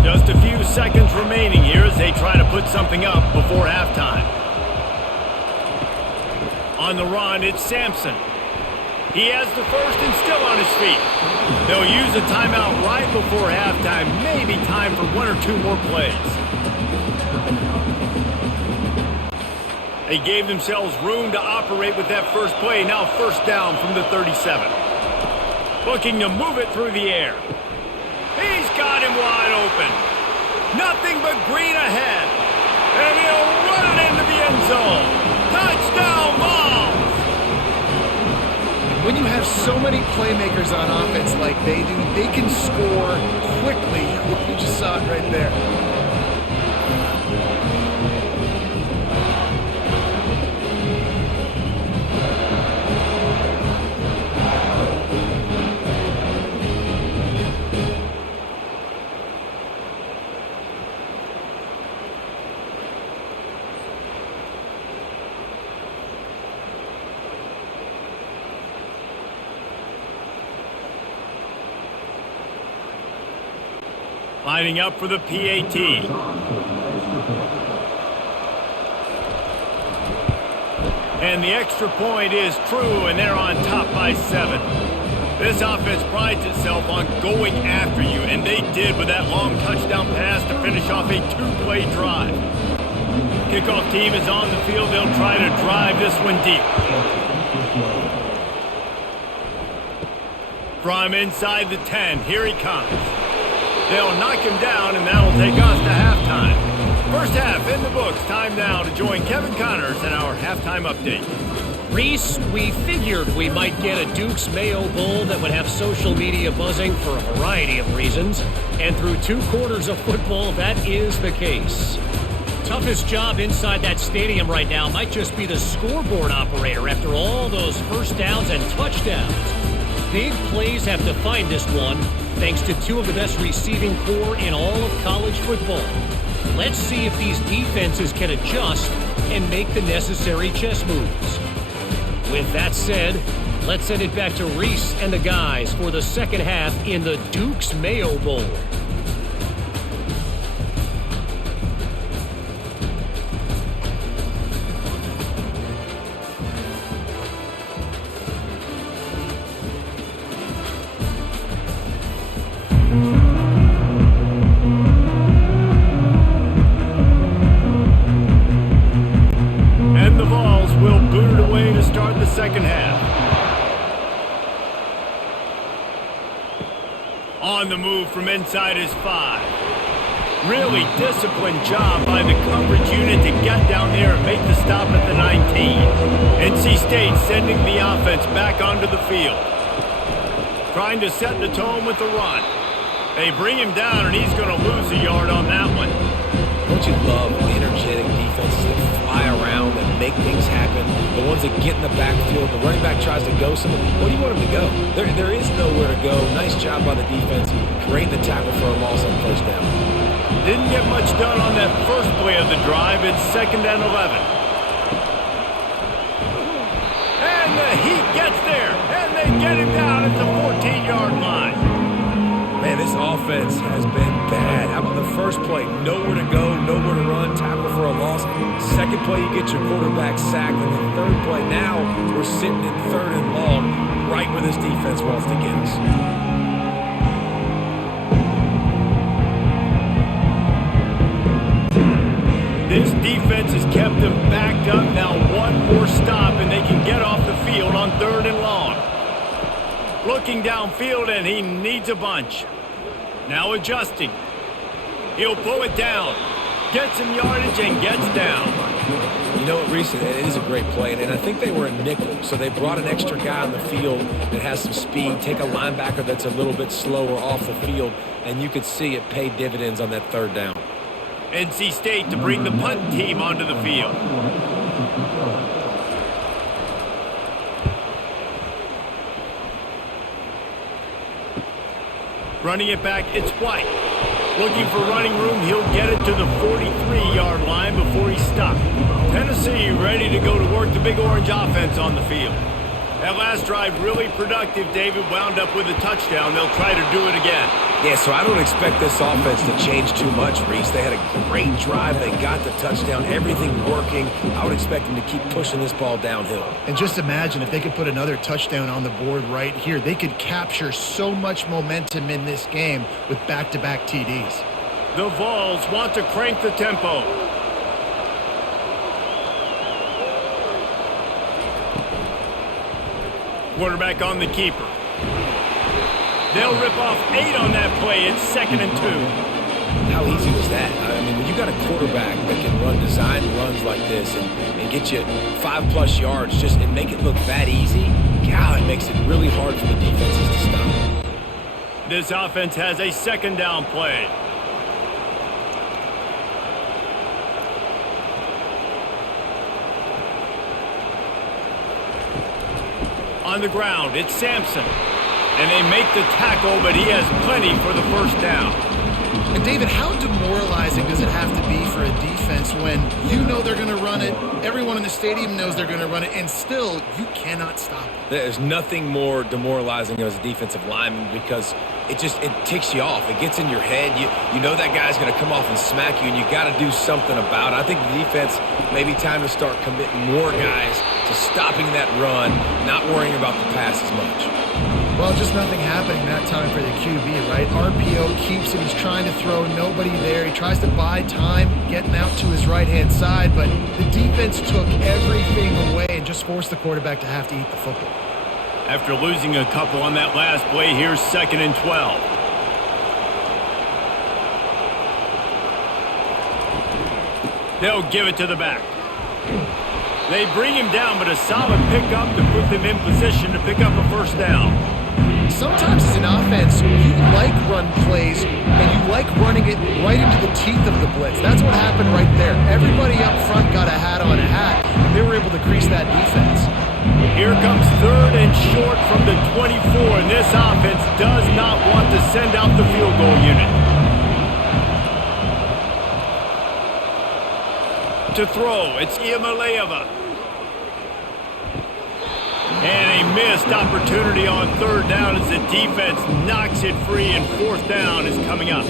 Just a few seconds remaining here as they try to put something up before halftime. On the run, it's Sampson. He has the first and still on his feet. They'll use a timeout right before halftime. Maybe time for one or two more plays. They gave themselves room to operate with that first play. Now first down from the 37. Looking to move it through the air. He's got him wide open. Nothing but green ahead. And he'll run it into the end zone. Touchdown, Vols! When you have so many playmakers on offense like they do, they can score quickly. You just saw it right there. Lining up for the PAT. And the extra point is true, and they're on top by 7. This offense prides itself on going after you, and they did with that long touchdown pass to finish off a 2-play drive. Kickoff team is on the field. They'll try to drive this one deep. From inside the 10, here he comes. They'll knock him down, and that'll take us to halftime. First half in the books. Time now to join Kevin Connors in our halftime update. Reese, we figured we might get a Duke's Mayo Bowl that would have social media buzzing for a variety of reasons. And through 2 quarters of football, that is the case. Toughest job inside that stadium right now might just be the scoreboard operator after all those first downs and touchdowns. Big plays have defined this one, thanks to two of the best receiving corps in all of college football. Let's see if these defenses can adjust and make the necessary chess moves. With that said, let's send it back to Reese and the guys for the second half in the Duke's Mayo Bowl. Second half. On the move from inside his 5. Really disciplined job by the coverage unit to get down there and make the stop at the 19. NC State sending the offense back onto the field. Trying to set the tone with the run. They bring him down and he's going to lose a yard on that one. Don't you love energetic defenses that fly around and make things happen? The ones that get in the backfield, the running back tries to go somewhere. Where do you want him to go? There is nowhere to go. Nice job by the defense. Create the tackle for a loss on first down. Didn't get much done on that first play of the drive. It's 2nd and 11. And the Heat gets there. And they get him down at the 14-yard line. Man, this offense has been bad. How about the first play? Nowhere to go, nowhere to run, tackle for a loss. Second play, you get your quarterback sacked. And the third play, now we're sitting in 3rd and long, right where this defense wants to get us. This defense has kept them backed up. Now one more stop, and they can get off the field on 3rd and long. Looking downfield, and he needs a bunch. Now adjusting. He'll pull it down. Gets some yardage and gets down. You know what, Reese, it is a great play, and I think they were a nickel, so they brought an extra guy on the field that has some speed, take a linebacker that's a little bit slower off the field, and you could see it pay dividends on that 3rd down. NC State to bring the punt team onto the field. Running it back, it's White. Looking for running room, he'll get it to the 43-yard line before he's stopped. Tennessee ready to go to work the Big Orange offense on the field. That last drive really productive. David wound up with a touchdown. They'll try to do it again. Yeah, so I don't expect this offense to change too much, Reese. They had a great drive. They got the touchdown. Everything working. I would expect them to keep pushing this ball downhill. And just imagine if they could put another touchdown on the board right here. They could capture so much momentum in this game with back-to-back TDs. The Vols want to crank the tempo. Quarterback on the keeper. They'll rip off 8 on that play. It's 2nd and 2. How easy was that? I mean, when you got a quarterback that can run design runs like this and get you 5+ yards just and make it look that easy, God, it makes it really hard for the defenses to stop. This offense has a 2nd down play. On the ground, it's Sampson. And they make the tackle, but he has plenty for the first down. And David, how demoralizing does it have to be for a defense when you know they're going to run it, everyone in the stadium knows they're going to run it, and still you cannot stop it? There's nothing more demoralizing as a defensive lineman because it ticks you off. It gets in your head. You know that guy's going to come off and smack you, and you got to do something about it. I think the defense maybe time to start committing more guys to stopping that run, not worrying about the pass as much. Well, just nothing happening that time for the QB, right? RPO keeps him. He's trying to throw, nobody there. He tries to buy time, getting out to his right-hand side, but the defense took everything away and just forced the quarterback to have to eat the football. After losing a couple on that last play, here's 2nd and 12. They'll give it to the back. They bring him down, but a solid pickup to put them in position to pick up a first down. Sometimes as an offense, you like run plays, and you like running it right into the teeth of the blitz. That's what happened right there. Everybody up front got a hat on a hat, and they were able to crease that defense. Here comes 3rd and short from the 24, and this offense does not want to send out the field goal unit. To throw, it's Iamaleava. And a missed opportunity on 3rd down as the defense knocks it free, and 4th down is coming up.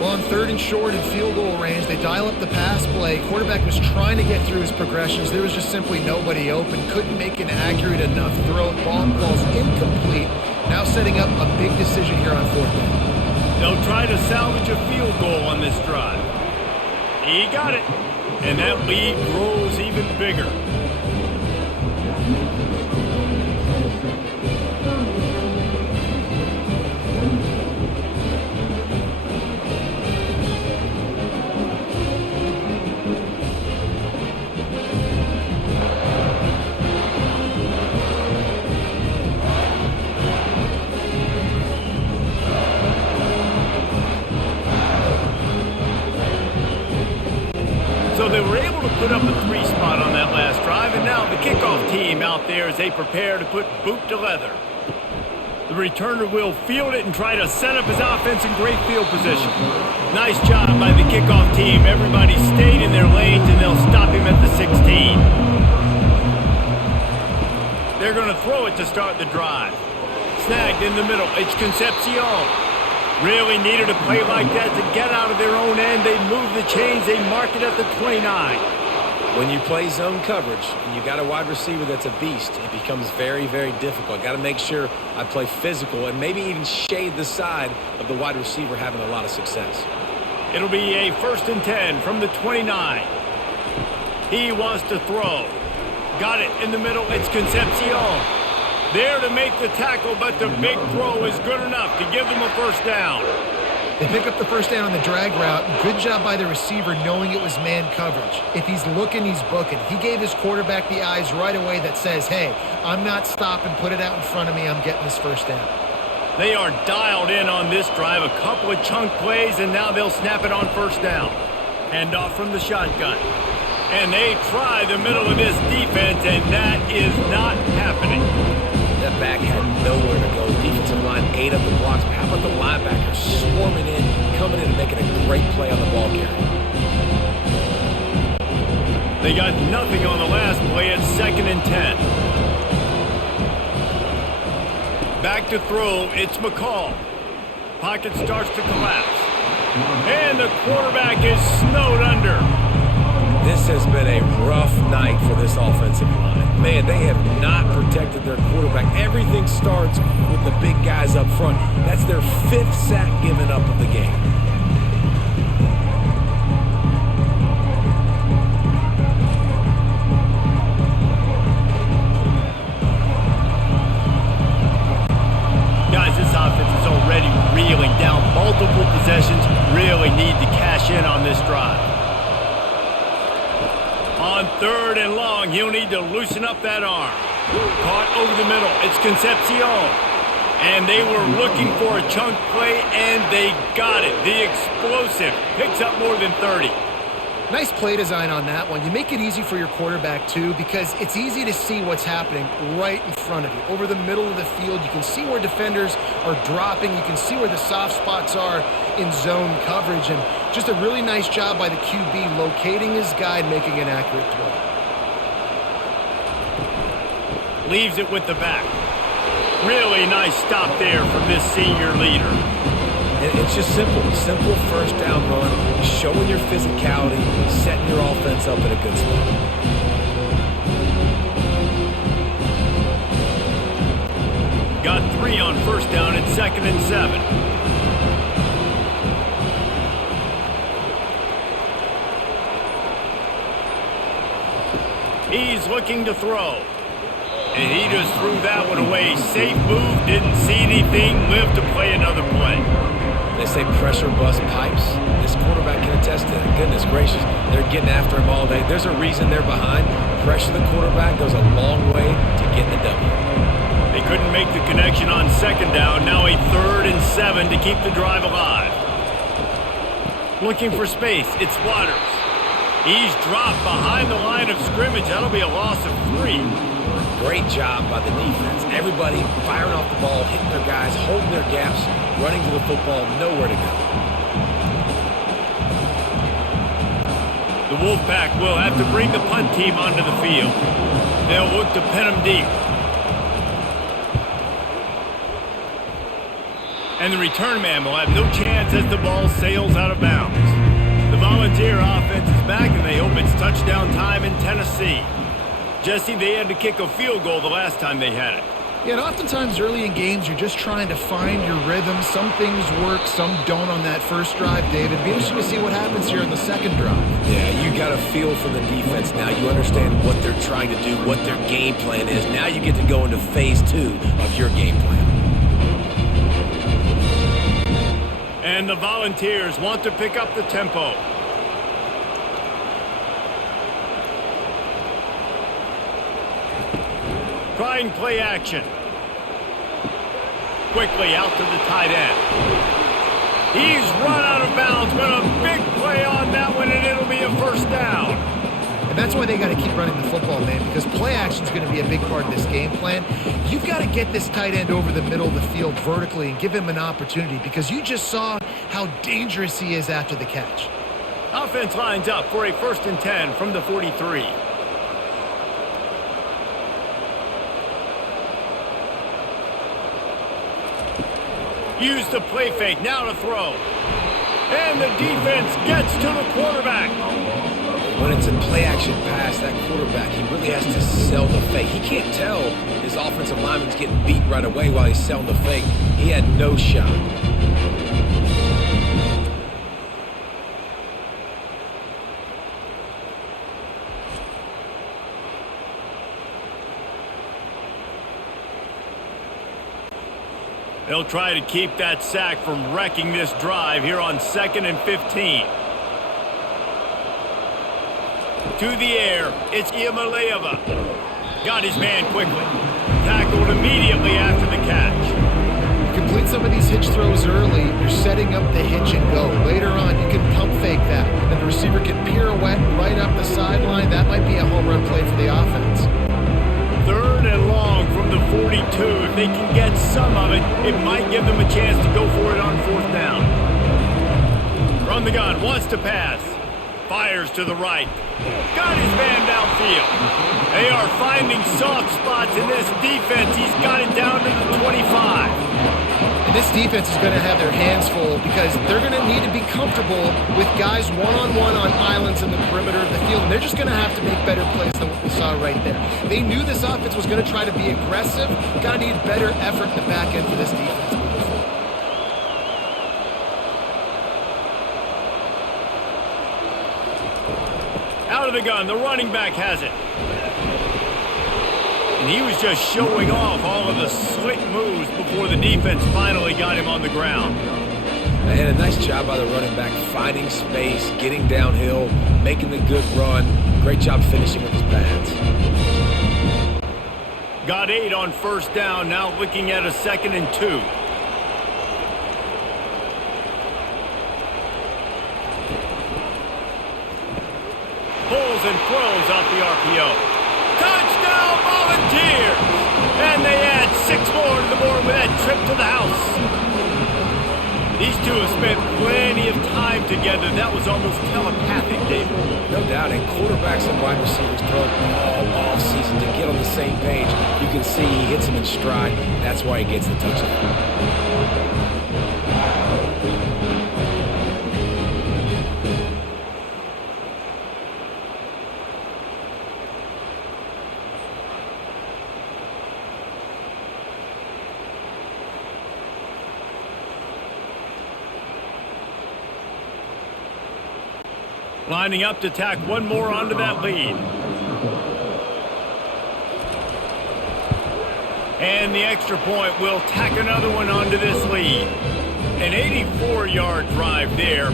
Well, on 3rd and short in field goal range, they dial up the pass play. Quarterback was trying to get through his progressions. There was just simply nobody open. Couldn't make an accurate enough throw. Ball falls incomplete. Now setting up a big decision here on 4th down. They'll try to salvage a field goal on this drive. He got it. And that lead grows even bigger. So they were able to put up a 3 spot on that last drive, and now the kickoff team out there as they prepare to put boot to leather. The returner will field it and try to set up his offense in great field position. Nice job by the kickoff team. Everybody stayed in their lanes, and they'll stop him at the 16. They're going to throw it to start the drive. Snagged in the middle. It's Concepcion. Really needed a play like that to get out of their own end. They move the chains. They mark it at the 29. When you play zone coverage and you got a wide receiver that's a beast, it becomes very, very difficult. Got to make sure I play physical and maybe even shade the side of the wide receiver having a lot of success. It'll be a 1st and 10 from the 29. He wants to throw. Got it in the middle. It's Concepcion. There to make the tackle, but the big throw is good enough to give them a 1st down. They pick up the 1st down on the drag route. Good job by the receiver knowing it was man coverage. If he's looking, he's booking. He gave his quarterback the eyes right away that says, hey, I'm not stopping, put it out in front of me, I'm getting this 1st down. They are dialed in on this drive, a couple of chunk plays, and now they'll snap it on 1st down. Hand off from the shotgun. And they try the middle of this defense, and that is not happening. That back had nowhere to go. Defensive line ate up the blocks. How about the linebackers swarming in, coming in and making a great play on the ball carrier? They got nothing on the last play at 2nd and 10. Back to throw, it's McCall. Pocket starts to collapse. And the quarterback is snowed under. This has been a rough night for this offensive line. Man, they have not protected their quarterback. Everything starts with the big guys up front. That's their 5th sack given up of the game. Guys, this offense is already reeling down. Multiple possessions, really need to cash in on this drive. On 3rd and long, he'll need to loosen up that arm. Caught over the middle. It's Concepcion. And they were looking for a chunk play, and they got it. The explosive picks up more than 30. Nice play design on that one. You make it easy for your quarterback, too, because it's easy to see what's happening right in front of you. Over the middle of the field, you can see where defenders are dropping. You can see where the soft spots are in zone coverage. And just a really nice job by the QB locating his guy and making an accurate throw. Leaves it with the back. Really nice stop there from this senior leader. It's just simple 1st down run, showing your physicality, setting your offense up in a good spot. Got 3 on 1st down at 2nd and 7. He's looking to throw. And he just threw that one away. Safe move, didn't see anything, lived to play another play. They say pressure bust pipes. This quarterback can attest to that. Goodness gracious, they're getting after him all day. There's a reason they're behind. Pressure the quarterback goes a long way to getting the W. They couldn't make the connection on second down. Now a 3rd and 7 to keep the drive alive. Looking for space. It's Waters. He's dropped behind the line of scrimmage. That'll be a loss of 3. Great job by the defense. Everybody firing off the ball, hitting their guys, holding their gaps, running to the football, nowhere to go. The Wolfpack will have to bring the punt team onto the field. They'll look to pin them deep. And the return man will have no chance as the ball sails out of bounds. The Volunteer offense is back, and they hope it's touchdown time in Tennessee. Jesse, they had to kick a field goal the last time they had it. Yeah, and oftentimes early in games, you're just trying to find your rhythm. Some things work, some don't on that first drive, David. It'd be interesting to see what happens here in the second drive. Yeah, you got a feel for the defense now. You understand what they're trying to do, what their game plan is. Now you get to go into phase 2 of your game plan. And the Volunteers want to pick up the tempo. Trying play action. Quickly out to the tight end. He's run out of bounds, but a big play on that one, and it'll be a first down. And that's why they got to keep running the football, man, because play action is going to be a big part of this game plan. You've got to get this tight end over the middle of the field vertically and give him an opportunity, because you just saw how dangerous he is after the catch. Offense lines up for a 1st and 10 from the 43. Use the play fake, now to throw. And the defense gets to the quarterback. When it's a play-action pass, that quarterback, he really has to sell the fake. He can't tell his offensive lineman's getting beat right away while he's selling the fake. He had no shot. They'll try to keep that sack from wrecking this drive here on 2nd and 15. To the air, it's Iamaleava. Got his man quickly. Tackled immediately after the catch. You complete some of these hitch throws early, you're setting up the hitch and go. Later on, you can pump fake that, and then the receiver can pirouette right up the sideline. That might be a home run play for the offense. 3rd and long from the 42. If they can get some of it, it might give them a chance to go for it on 4th down. From the gun, wants to pass. Fires to the right. Got his man downfield. They are finding soft spots in this defense. He's got it down to the 25. And this defense is going to have their hands full, because they're going to need to be comfortable with guys one-on-one on islands in the perimeter of the field. And they're just going to have to make better plays than what we saw right there. They knew this offense was going to try to be aggressive. Got to need better effort in the back end for this defense. Out of the gun, the running back has it. And he was just showing off all of the slick moves before the defense finally got him on the ground. And a nice job by the running back, finding space, getting downhill, making the good run. Great job finishing with his pads. Got 8 on 1st down, now looking at a 2nd and 2. Pulls and throws off the RPO. Touchdown Volunteers! And they add 6 more to the board with that trip to the house. These two have spent plenty of time together. That was almost telepathic, David. No doubt, and quarterbacks and wide receivers throw all off season to get on the same page. You can see he hits him in stride. That's why he gets the touchdown. Lining up to tack one more onto that lead. And the extra point will tack another one onto this lead. An 84-yard drive there.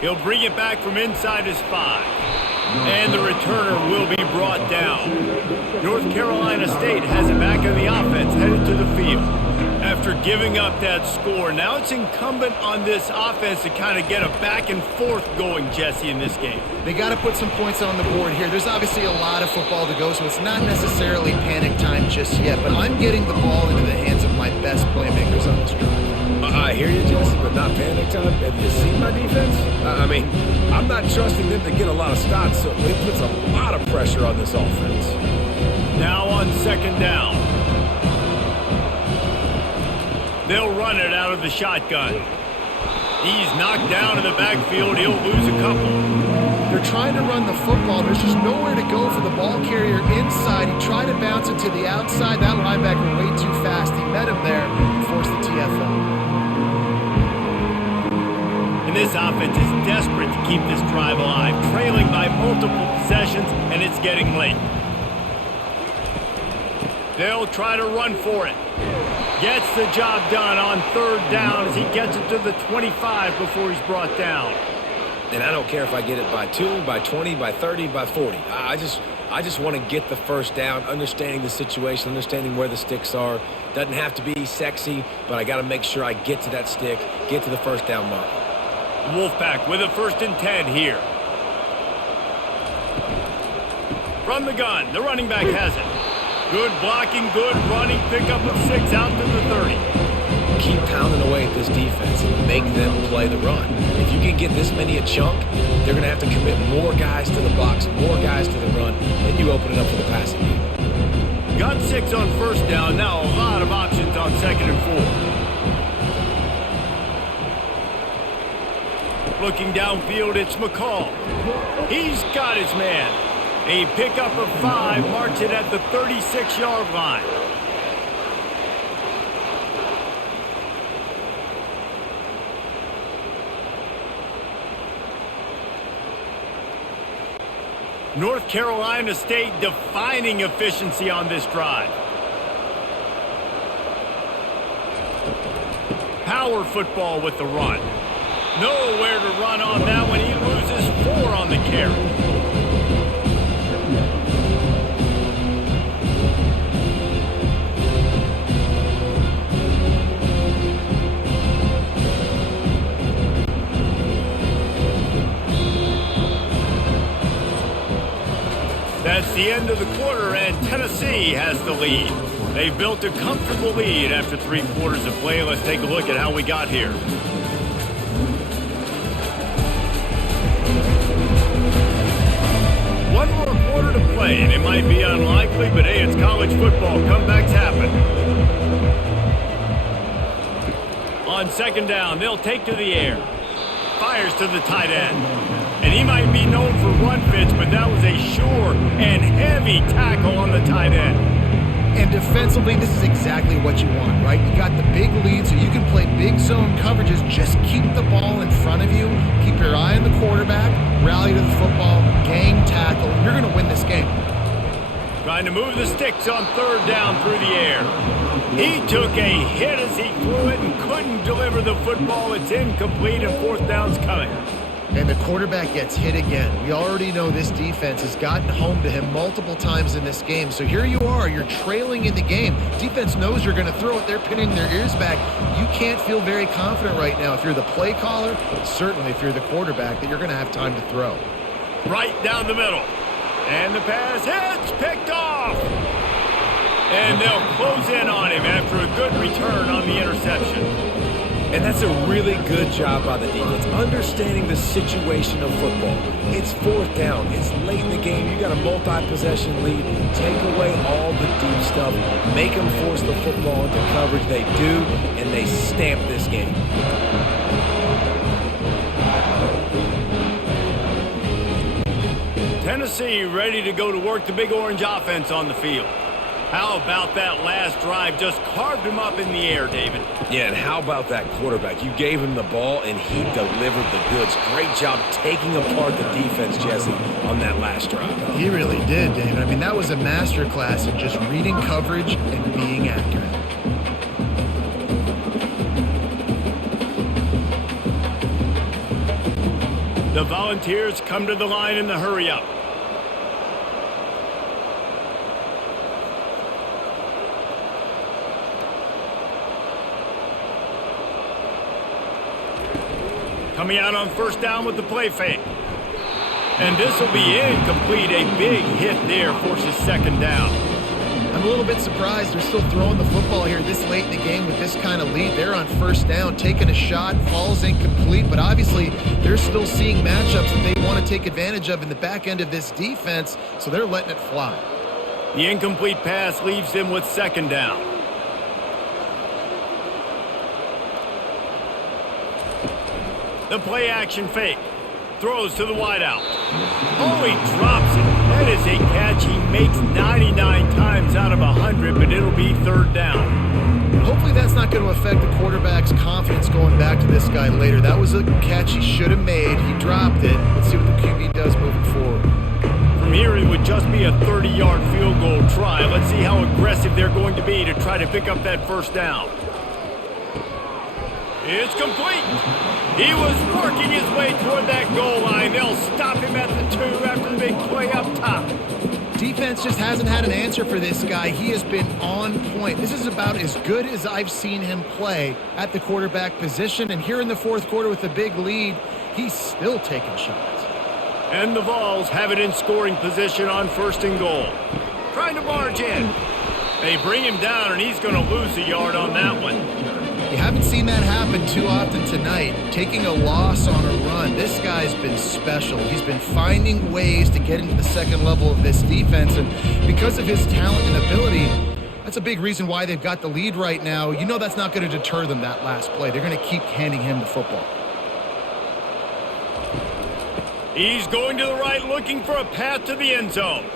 He'll bring it back from inside his 5. And the returner will be brought down. North Carolina State has it back on the offense, headed to the field. After giving up that score, now it's incumbent on this offense to kind of get a back and forth going, Jesse, in this game. They got to put some points on the board here. There's obviously a lot of football to go, so it's not necessarily panic time just yet, but I'm getting the ball into the hands of my best playmakers on this drive. I hear you, Jesse, but not panic time. Have you seen my defense? I mean, I'm not trusting them to get a lot of stops, so it puts a lot of pressure on this offense. Now on 2nd down. They'll run it out of the shotgun. He's knocked down in the backfield. He'll lose a couple. They're trying to run the football. There's just nowhere to go for the ball carrier inside. He tried to bounce it to the outside. That linebacker way too fast. He met him there and forced the TFL. And this offense is desperate to keep this drive alive, trailing by multiple possessions, and it's getting late. They'll try to run for it. Gets the job done on 3rd down as he gets it to the 25 before he's brought down. And I don't care if I get it by 2, by 20, by 30, by 40. I just want to get the first down, understanding the situation, understanding where the sticks are. Doesn't have to be sexy, but I got to make sure I get to that stick, get to the first down mark. Wolfpack with a 1st and 10 here. From the gun, the running back has it. Good blocking, good running, pickup of 6 out to the 30. Keep pounding away at this defense and make them play the run. If you can get this many a chunk, they're going to have to commit more guys to the box, more guys to the run, and you open it up for the passing game. Got 6 on 1st down, now a lot of options on 2nd and 4. Looking downfield, it's McCall. He's got his man. A pickup of 5, marks it at the 36-yard line. North Carolina State defining efficiency on this drive. Power football with the run. Nowhere to run on that one. He loses 4 on the carry. That's the end of the quarter, and Tennessee has the lead. They've built a comfortable lead after 3 quarters of play. Let's take a look at how we got here. One more quarter to play, and it might be unlikely, but hey, it's college football. Comebacks happen. On 2nd down, they'll take to the air. Fires to the tight end. And he might be known for run fits, but that was a sure and heavy tackle on the tight end. And defensively, this is exactly what you want, right? You got the big lead, so you can play big zone coverages. Just keep the ball in front of you. Keep your eye on the quarterback. Rally to the football. Gang tackle. You're going to win this game. Trying to move the sticks on 3rd down through the air. He took a hit as he threw it and couldn't deliver the football. It's incomplete, and 4th down's coming. And the quarterback gets hit again. We already know this defense has gotten home to him multiple times in this game. So here you are, you're trailing in the game. Defense knows you're going to throw it. They're pinning their ears back. You can't feel very confident right now if you're the play caller, certainly if you're the quarterback, that you're going to have time to throw. Right down the middle. And the pass hits, picked off. And they'll close in on him after a good return on the interception. And that's a really good job by the defense, understanding the situation of football. It's 4th down. It's late in the game. You got a multi-possession lead. Take away all the deep stuff. Make them force the football into coverage. They do, and they stamp this game. Tennessee ready to go to work, the Big Orange offense on the field. How about that last drive? Just carved him up in the air, David. Yeah, and how about that quarterback? You gave him the ball, and he delivered the goods. Great job taking apart the defense, Jesse, on that last drive. He really did, David. I mean, that was a masterclass in just reading coverage and being accurate. The Volunteers come to the line in the hurry-up. Coming out on first down with the play fake. And this will be incomplete. A big hit there forces second down. I'm a little bit surprised they're still throwing the football here this late in the game with this kind of lead. They're on first down, taking a shot, falls incomplete, but obviously they're still seeing matchups that they want to take advantage of in the back end of this defense, so they're letting it fly. The incomplete pass leaves them with second down. The play action fake. Throws to the wideout. Oh, he drops it. That is a catch he makes 99 times out of 100, but it'll be third down. Hopefully that's not going to affect the quarterback's confidence going back to this guy later. That was a catch he should have made. He dropped it. Let's see what the QB does moving forward. From here, it would just be a 30-yard field goal try. Let's see how aggressive they're going to be to try to pick up that first down. It's complete. He was working his way toward that goal line. They'll stop him at the 2 after the big play up top. Defense just hasn't had an answer for this guy. He has been on point. This is about as good as I've seen him play at the quarterback position. And here in the fourth quarter with a big lead, he's still taking shots. And the Vols have it in scoring position on first and goal. Trying to barge in. They bring him down, and he's going to lose a yard on that one. You haven't seen that happen too often tonight, taking a loss on a run. This guy's been special. He's been finding ways to get into the second level of this defense, and because of his talent and ability, that's a big reason why they've got the lead right now. You know that's not going to deter them, that last play. They're going to keep handing him the football. He's going to the right, looking for a path to the end zone.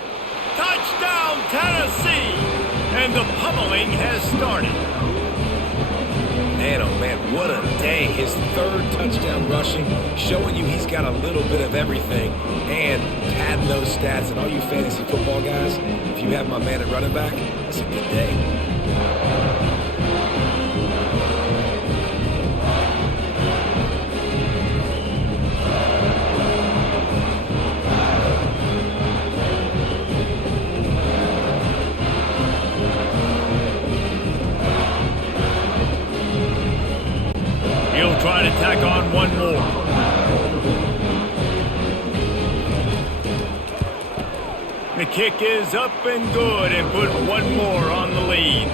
Touchdown, Tennessee! And the pummeling has started. Man, oh man, what a day. His third touchdown rushing, showing you he's got a little bit of everything. And adding those stats, and all you fantasy football guys, if you have my man at running back, that's a good day. He'll try to tack on one more. The kick is up and good and put one more on the lead.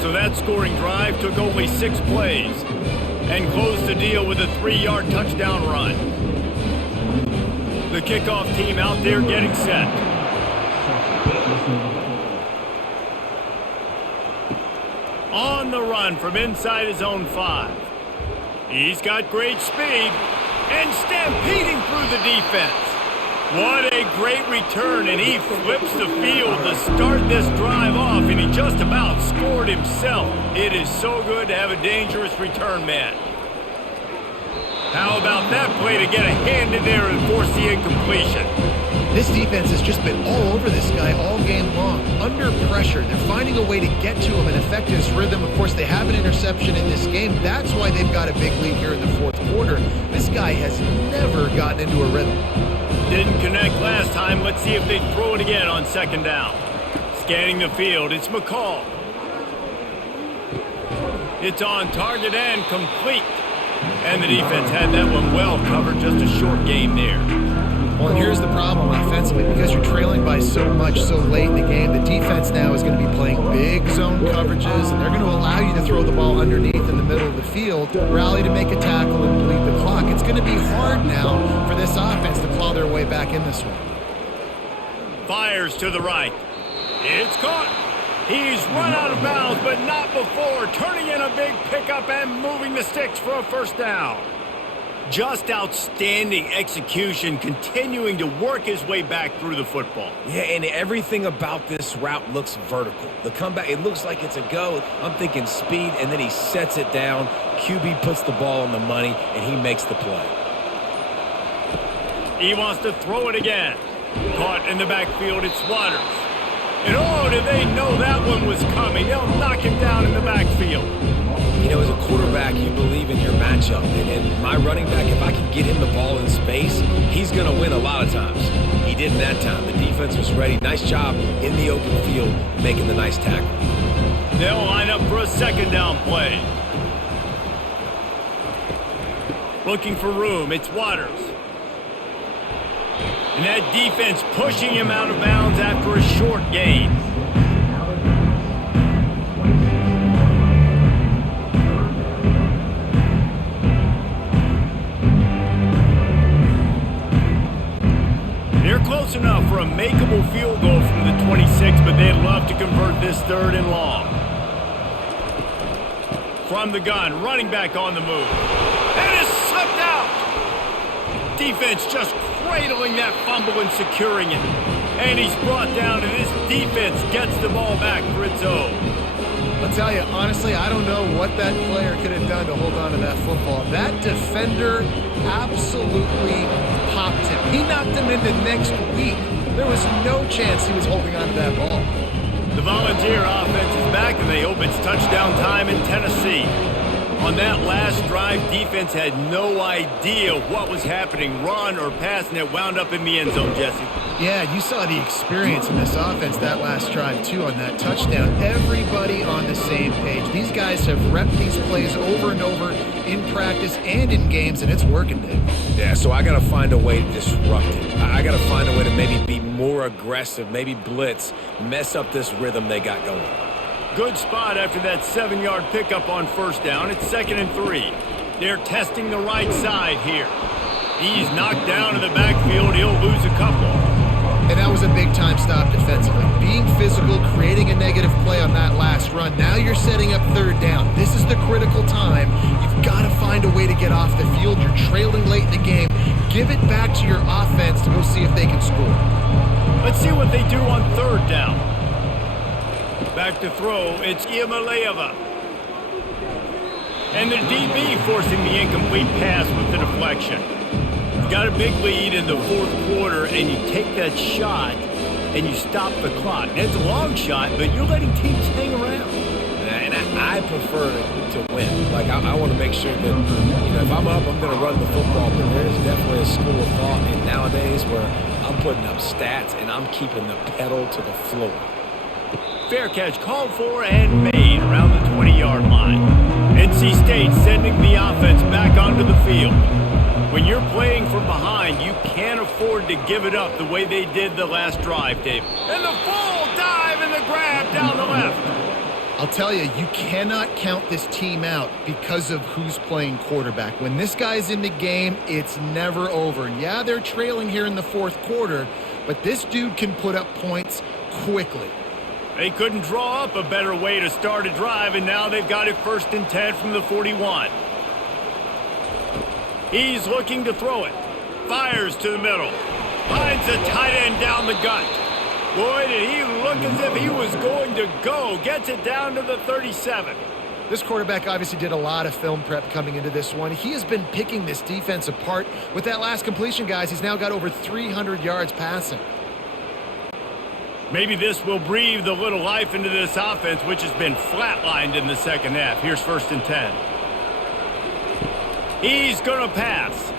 So that scoring drive took only 6 plays and closed the deal with a 3-yard touchdown run. The kickoff team out there getting set. On the run from inside his own 5. He's got great speed and stampeding through the defense. What a great return, and he flips the field to start this drive off, and he just about scored himself. It is so good to have a dangerous return man. How about that play to get a hand in there and force the incompletion? This defense has just been all over this guy all game long. Under pressure, they're finding a way to get to him and affect his rhythm. Of course, they have an interception in this game. That's why they've got a big lead here in the fourth quarter. This guy has never gotten into a rhythm. Didn't connect last time. Let's see if they throw it again on second down. Scanning the field, it's McCall. It's on target and complete. And the defense had that one well covered. Just a short game there. Well, and here's the problem offensively. Because you're trailing by so much so late in the game, the defense now is going to be playing big zone coverages, and they're going to allow you to throw the ball underneath in the middle of the field, rally to make a tackle, and bleed the clock. It's going to be hard now for this offense to claw their way back in this one. Fires to the right. It's caught. He's run out of bounds, but not before. Turning in a big pickup and moving the sticks for a first down. Just outstanding execution, continuing to work his way back through the football. Yeah, and everything about this route looks vertical. The comeback, it looks like it's a go. I'm thinking speed, and then he sets it down. QB puts the ball on the money, and he makes the play. He wants to throw it again. Caught in the backfield, it's Waters. And oh, do they know that one was coming. They'll knock him down in the backfield. You know, as a quarterback, you believe in your matchup. And my running back, if I can get him the ball in space, he's going to win a lot of times. He didn't that time. The defense was ready. Nice job in the open field making the nice tackle. They'll line up for a second down play. Looking for room. It's Waters. And that defense pushing him out of bounds after a short gain. They're close enough for a makeable field goal from the 26, but they'd love to convert this 3rd and long. From the gun, running back on the move. And it's slipped out! Defense just cradling that fumble and securing it. And he's brought down, and this defense gets the ball back for its own. I'll tell you, honestly, I don't know what that player could have done to hold on to that football. That defender absolutely popped him. He knocked him into next week. There was no chance he was holding on to that ball. The Volunteer offense is back, and they hope it's touchdown time in Tennessee. On that last drive, defense had no idea what was happening, run or pass, and it wound up in the end zone, Jesse. Yeah, you saw the experience in this offense that last drive, too, on that touchdown. Everybody on the same page. These guys have repped these plays over and over in practice and in games, and it's working, Dave. Yeah, so I got to find a way to disrupt it. I got to find a way to maybe be more aggressive, maybe blitz, mess up this rhythm they got going. Good spot after that 7-yard pickup on first down. It's 2nd and 3. They're testing the right side here. He's knocked down in the backfield. He'll lose a couple. And that was a big-time stop defensively. Being physical, creating a negative play on that last run. Now you're setting up 3rd down. This is the critical time. You've got to find a way to get off the field. You're trailing late in the game. Give it back to your offense to go see if they can score. Let's see what they do on 3rd down. Back to throw, it's Iamaleava. And the DB forcing the incomplete pass with the deflection. You've got a big lead in the 4th quarter, and you take that shot, and you stop the clock. And it's a long shot, but you're letting teams hang around. And I prefer to win. Like, I want to make sure that, you know, if I'm up, I'm going to run the football. But there's definitely a school of thought nowadays where I'm putting up stats, and I'm keeping the pedal to the floor. Fair catch called for and made around the 20-yard line. NC State sending the offense back onto the field. When you're playing from behind, you can't afford to give it up the way they did the last drive, Dave. And the full dive and the grab down the left. I'll tell you, you cannot count this team out because of who's playing quarterback. When this guy's in the game, it's never over. Yeah, they're trailing here in the 4th quarter, but this dude can put up points quickly. They couldn't draw up a better way to start a drive, and now they've got it 1st and 10 from the 41. He's looking to throw it. Fires to the middle. Finds a tight end down the gut. Boy, did he look as if he was going to go. Gets it down to the 37. This quarterback obviously did a lot of film prep coming into this one. He has been picking this defense apart. With that last completion, guys, he's now got over 300 yards passing. Maybe this will breathe a little life into this offense, which has been flatlined in the 2nd half. Here's 1st and 10. He's going to pass.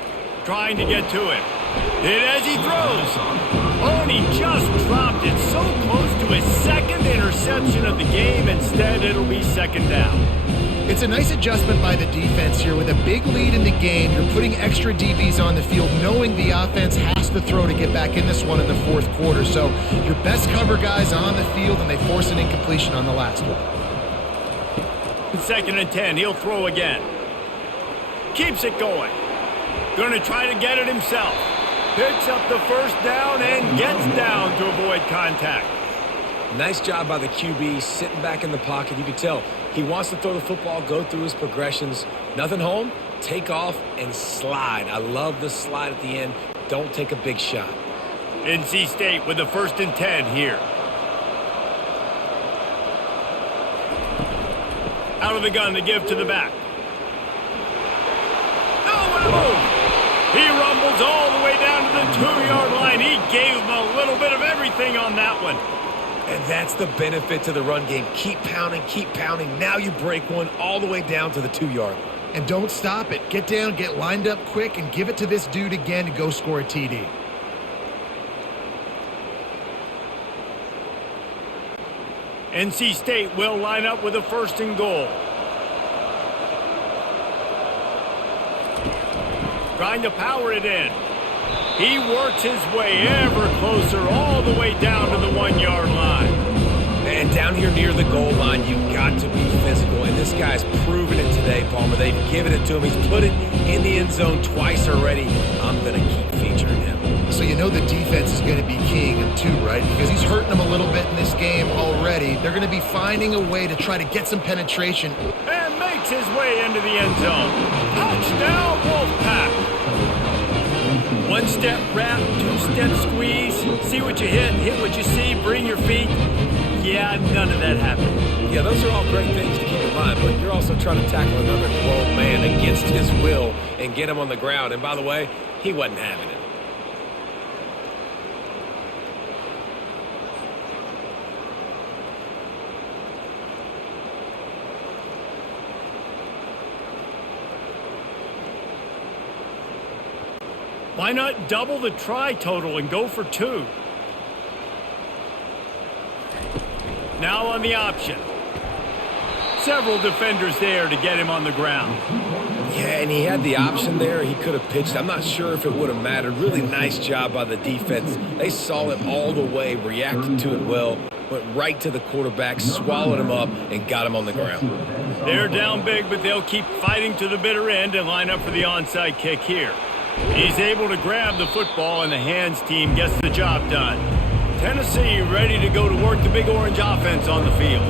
Trying to get to him. And as he throws, oh, and he just dropped it so close to his 2nd interception of the game. Instead, it'll be 2nd down. It's a nice adjustment by the defense here. With a big lead in the game, you're putting extra DBs on the field, knowing the offense has to throw to get back in this one in the 4th quarter. So your best cover guys on the field, and they force an incompletion on the last one. 2nd and 10, he'll throw again. Keeps it going. Going to try to get it himself. Picks up the 1st down and gets down to avoid contact. Nice job by the QB, sitting back in the pocket. You can tell he wants to throw the football, go through his progressions. Nothing home, take off, and slide. I love the slide at the end. Don't take a big shot. NC State with the 1st and 10 here. Out of the gun to give to the back. Oh, what a move! He rumbles all the way down to the 2-yard line. He gave him a little bit of everything on that one. And that's the benefit to the run game. Keep pounding, keep pounding. Now you break one all the way down to the 2-yard line. And don't stop it. Get down, get lined up quick, and give it to this dude again to go score a TD. NC State will line up with a 1st and goal. Trying to power it in. He works his way ever closer all the way down to the 1-yard line. And down here near the goal line, you've got to be physical. And this guy's proven it today, Palmer. They've given it to him. He's put it in the end zone twice already. I'm going to keep featuring him. So you know the defense is going to be keying him too, right? Because he's hurting them a little bit in this game already. They're going to be finding a way to try to get some penetration. And makes his way into the end zone. Touchdown, Wolfpack. 1-step wrap, 2-step squeeze. See what you hit what you see, bring your feet. Yeah, none of that happened. Yeah, those are all great things to keep in mind, but you're also trying to tackle another grown man against his will and get him on the ground. And by the way, he wasn't having it. Why not double the try total and go for 2? Now on the option. Several defenders there to get him on the ground. Yeah, and he had the option there. He could have pitched. I'm not sure if it would have mattered. Really nice job by the defense. They saw it all the way, reacted to it well, went right to the quarterback, swallowed him up, and got him on the ground. They're down big, but they'll keep fighting to the bitter end and line up for the onside kick here. He's able to grab the football, and the hands team gets the job done. Tennessee ready to go to work the Big Orange offense on the field.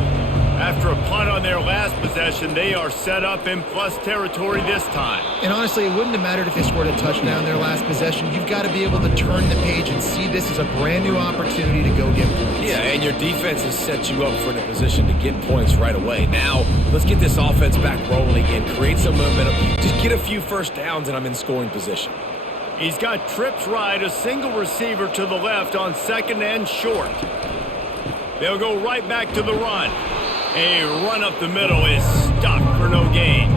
After a punt on their last possession, they are set up in plus territory this time. And honestly, it wouldn't have mattered if they scored a touchdown their last possession. You've got to be able to turn the page and see this as a brand new opportunity to go get points. Yeah, and your defense has set you up for a position to get points right away. Now, let's get this offense back rolling again, create some momentum, just get a few first downs, and I'm in scoring position. He's got trips right, a single receiver to the left on 2nd and short. They'll go right back to the run. A run up the middle is stopped for no gain.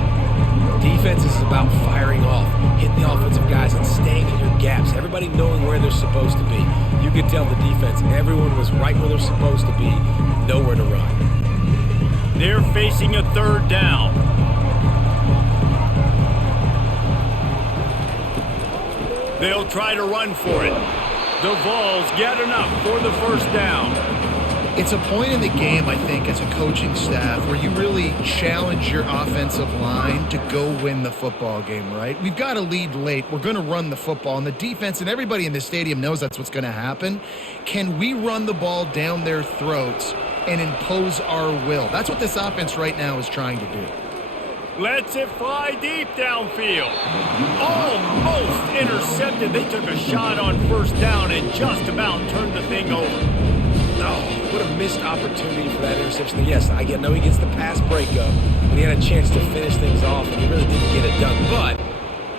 Defense is about firing off, hitting the offensive guys and staying in your gaps. Everybody knowing where they're supposed to be. You could tell the defense, everyone was right where they're supposed to be, nowhere to run. They're facing a 3rd down. They'll try to run for it. The Vols get enough for the 1st down. It's a point in the game, I think, as a coaching staff where you really challenge your offensive line to go win the football game, right? We've got to lead late. We're going to run the football. And the defense and everybody in the stadium knows that's what's going to happen. Can we run the ball down their throats and impose our will? That's what this offense right now is trying to do. Lets it fly deep downfield. Almost intercepted. They took a shot on 1st down and just about turned the thing over. Oh, what a missed opportunity for that interception. Yes, I know he gets the pass breakup, but he had a chance to finish things off, and he really didn't get it done. But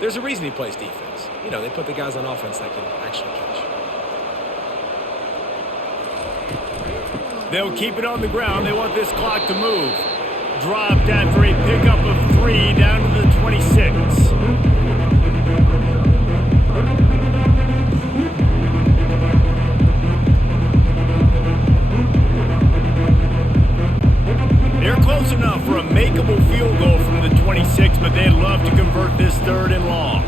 there's a reason he plays defense. You know, they put the guys on offense that can actually catch. They'll keep it on the ground. They want this clock to move. Dropped after a pickup of 3 down to the 26. They're close enough for a makeable field goal from the 26, but they'd love to convert this 3rd and long.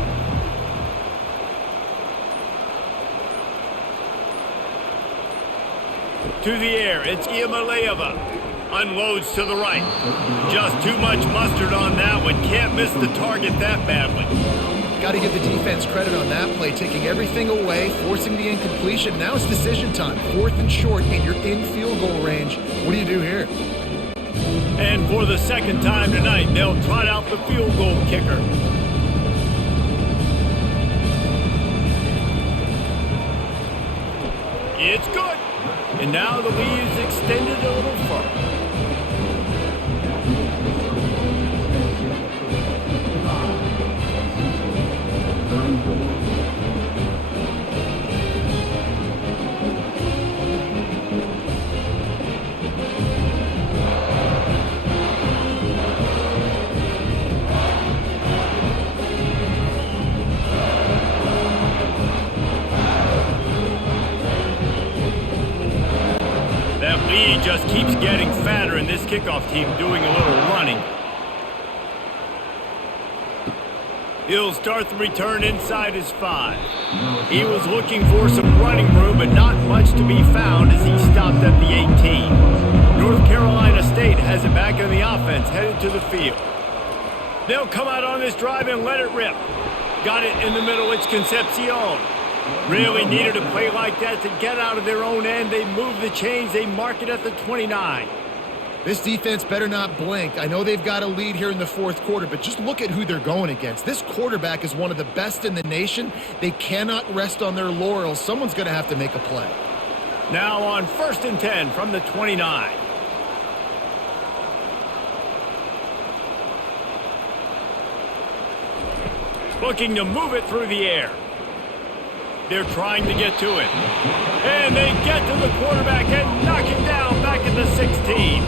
To the air, it's Iamaleava. Unloads to the right. Just too much mustard on that one. Can't miss the target that badly. Got to give the defense credit on that play, taking everything away, forcing the incompletion. Now it's decision time. 4th and short, and you're in field goal range. What do you do here? And for the 2nd time tonight, they'll trot out the field goal kicker. It's good. And now the lead is extended a little further. body just keeps getting fatter, and this kickoff team doing a little running. He'll start the return inside his 5. He was looking for some running room, but not much to be found as he stopped at the 18. North Carolina State has it back in the offense, headed to the field. They'll come out on this drive and let it rip. Got it in the middle, it's Concepcion. Really needed a play like that to get out of their own end. They move the chains, they mark it at the 29. This defense better not blink. I know they've got a lead here in the fourth quarter, but just look at who they're going against. This quarterback is one of the best in the nation. They cannot rest on their laurels. Someone's going to have to make a play. Now on 1st and 10 from the 29. Looking to move it through the air. They're trying to get to it. And they get to the quarterback and knock him down back at the 16.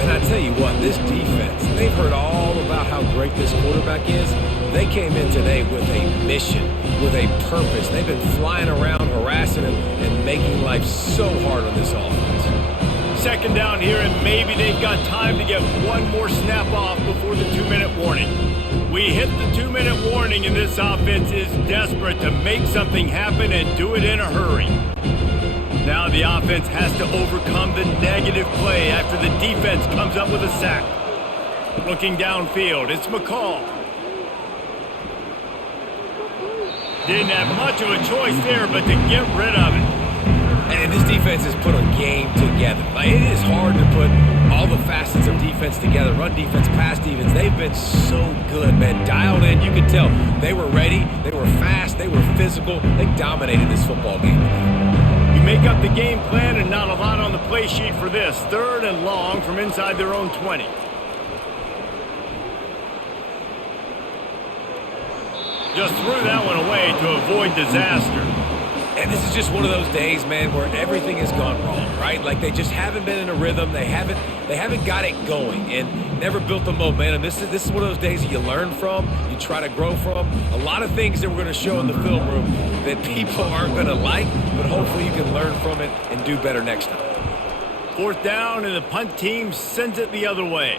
And I tell you what, this defense, they've heard all about how great this quarterback is. They came in today with a mission, with a purpose. They've been flying around, harassing him, and making life so hard on this offense. Second down here, and maybe they've got time to get one more snap off before the 2-minute warning. We hit the 2-minute warning, and this offense is desperate to make something happen and do it in a hurry. Now the offense has to overcome the negative play after the defense comes up with a sack. Looking downfield, it's McCall. Didn't have much of a choice there, but to get rid of it. And this defense has put a game together. Like, it is hard to put all the facets of defense together. Run defense, pass defense. They've been so good, man. Dialed in. You could tell they were ready. They were fast. They were physical. They dominated this football game. You make up the game plan and not a lot on the play sheet for this. 3rd and long from inside their own 20. Just threw that one away to avoid disaster. And this is just one of those days, man, where everything has gone wrong, right? Like, they just haven't been in a rhythm. They haven't got it going and never built the momentum. This is one of those days that you learn from, you try to grow from. A lot of things that we're going to show in the film room that people aren't going to like, but hopefully you can learn from it and do better next time. 4th down, and the punt team sends it the other way.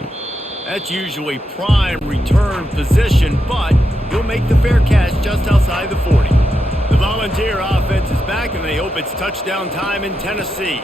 That's usually prime return position, but he'll make the fair catch just outside the 40. The Volunteer offense is back, and they hope it's touchdown time in Tennessee.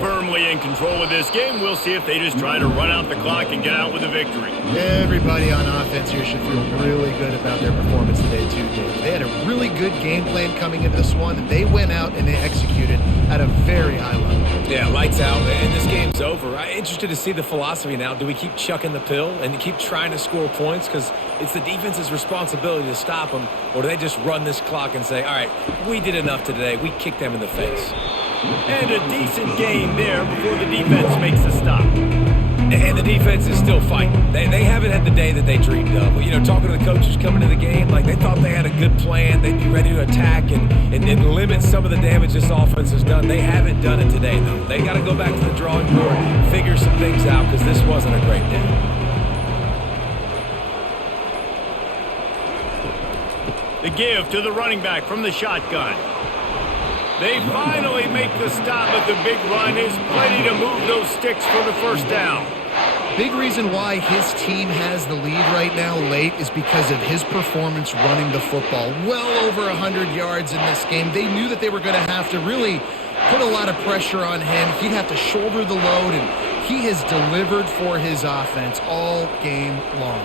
Firmly in control of this game. We'll see if they just try to run out the clock and get out with a victory. Everybody on offense here should feel really good about their performance today, too, Dave. They had a really good game plan coming into this one, and they went out and they executed at a very high level. Yeah, lights out, and this game's over. I'm interested to see the philosophy now. Do we keep chucking the pill and keep trying to score points because it's the defense's responsibility to stop them, or do they just run this clock and say, all right, we did enough today. We kicked them in the face. And a decent gain there before the defense makes a stop. And the defense is still fighting. They haven't had the day that they dreamed of. You know, talking to the coaches coming to the game, like they thought they had a good plan. They'd be ready to attack and limit some of the damage this offense has done. They haven't done it today, though. They got to go back to the drawing board, figure some things out, because this wasn't a great day. The give to the running back from the shotgun. They finally make the stop, but the big run is plenty to move those sticks for the 1st down. Big reason why his team has the lead right now late is because of his performance running the football. Well over 100 yards in this game. They knew that they were going to have to really put a lot of pressure on him. He'd have to shoulder the load, and he has delivered for his offense all game long.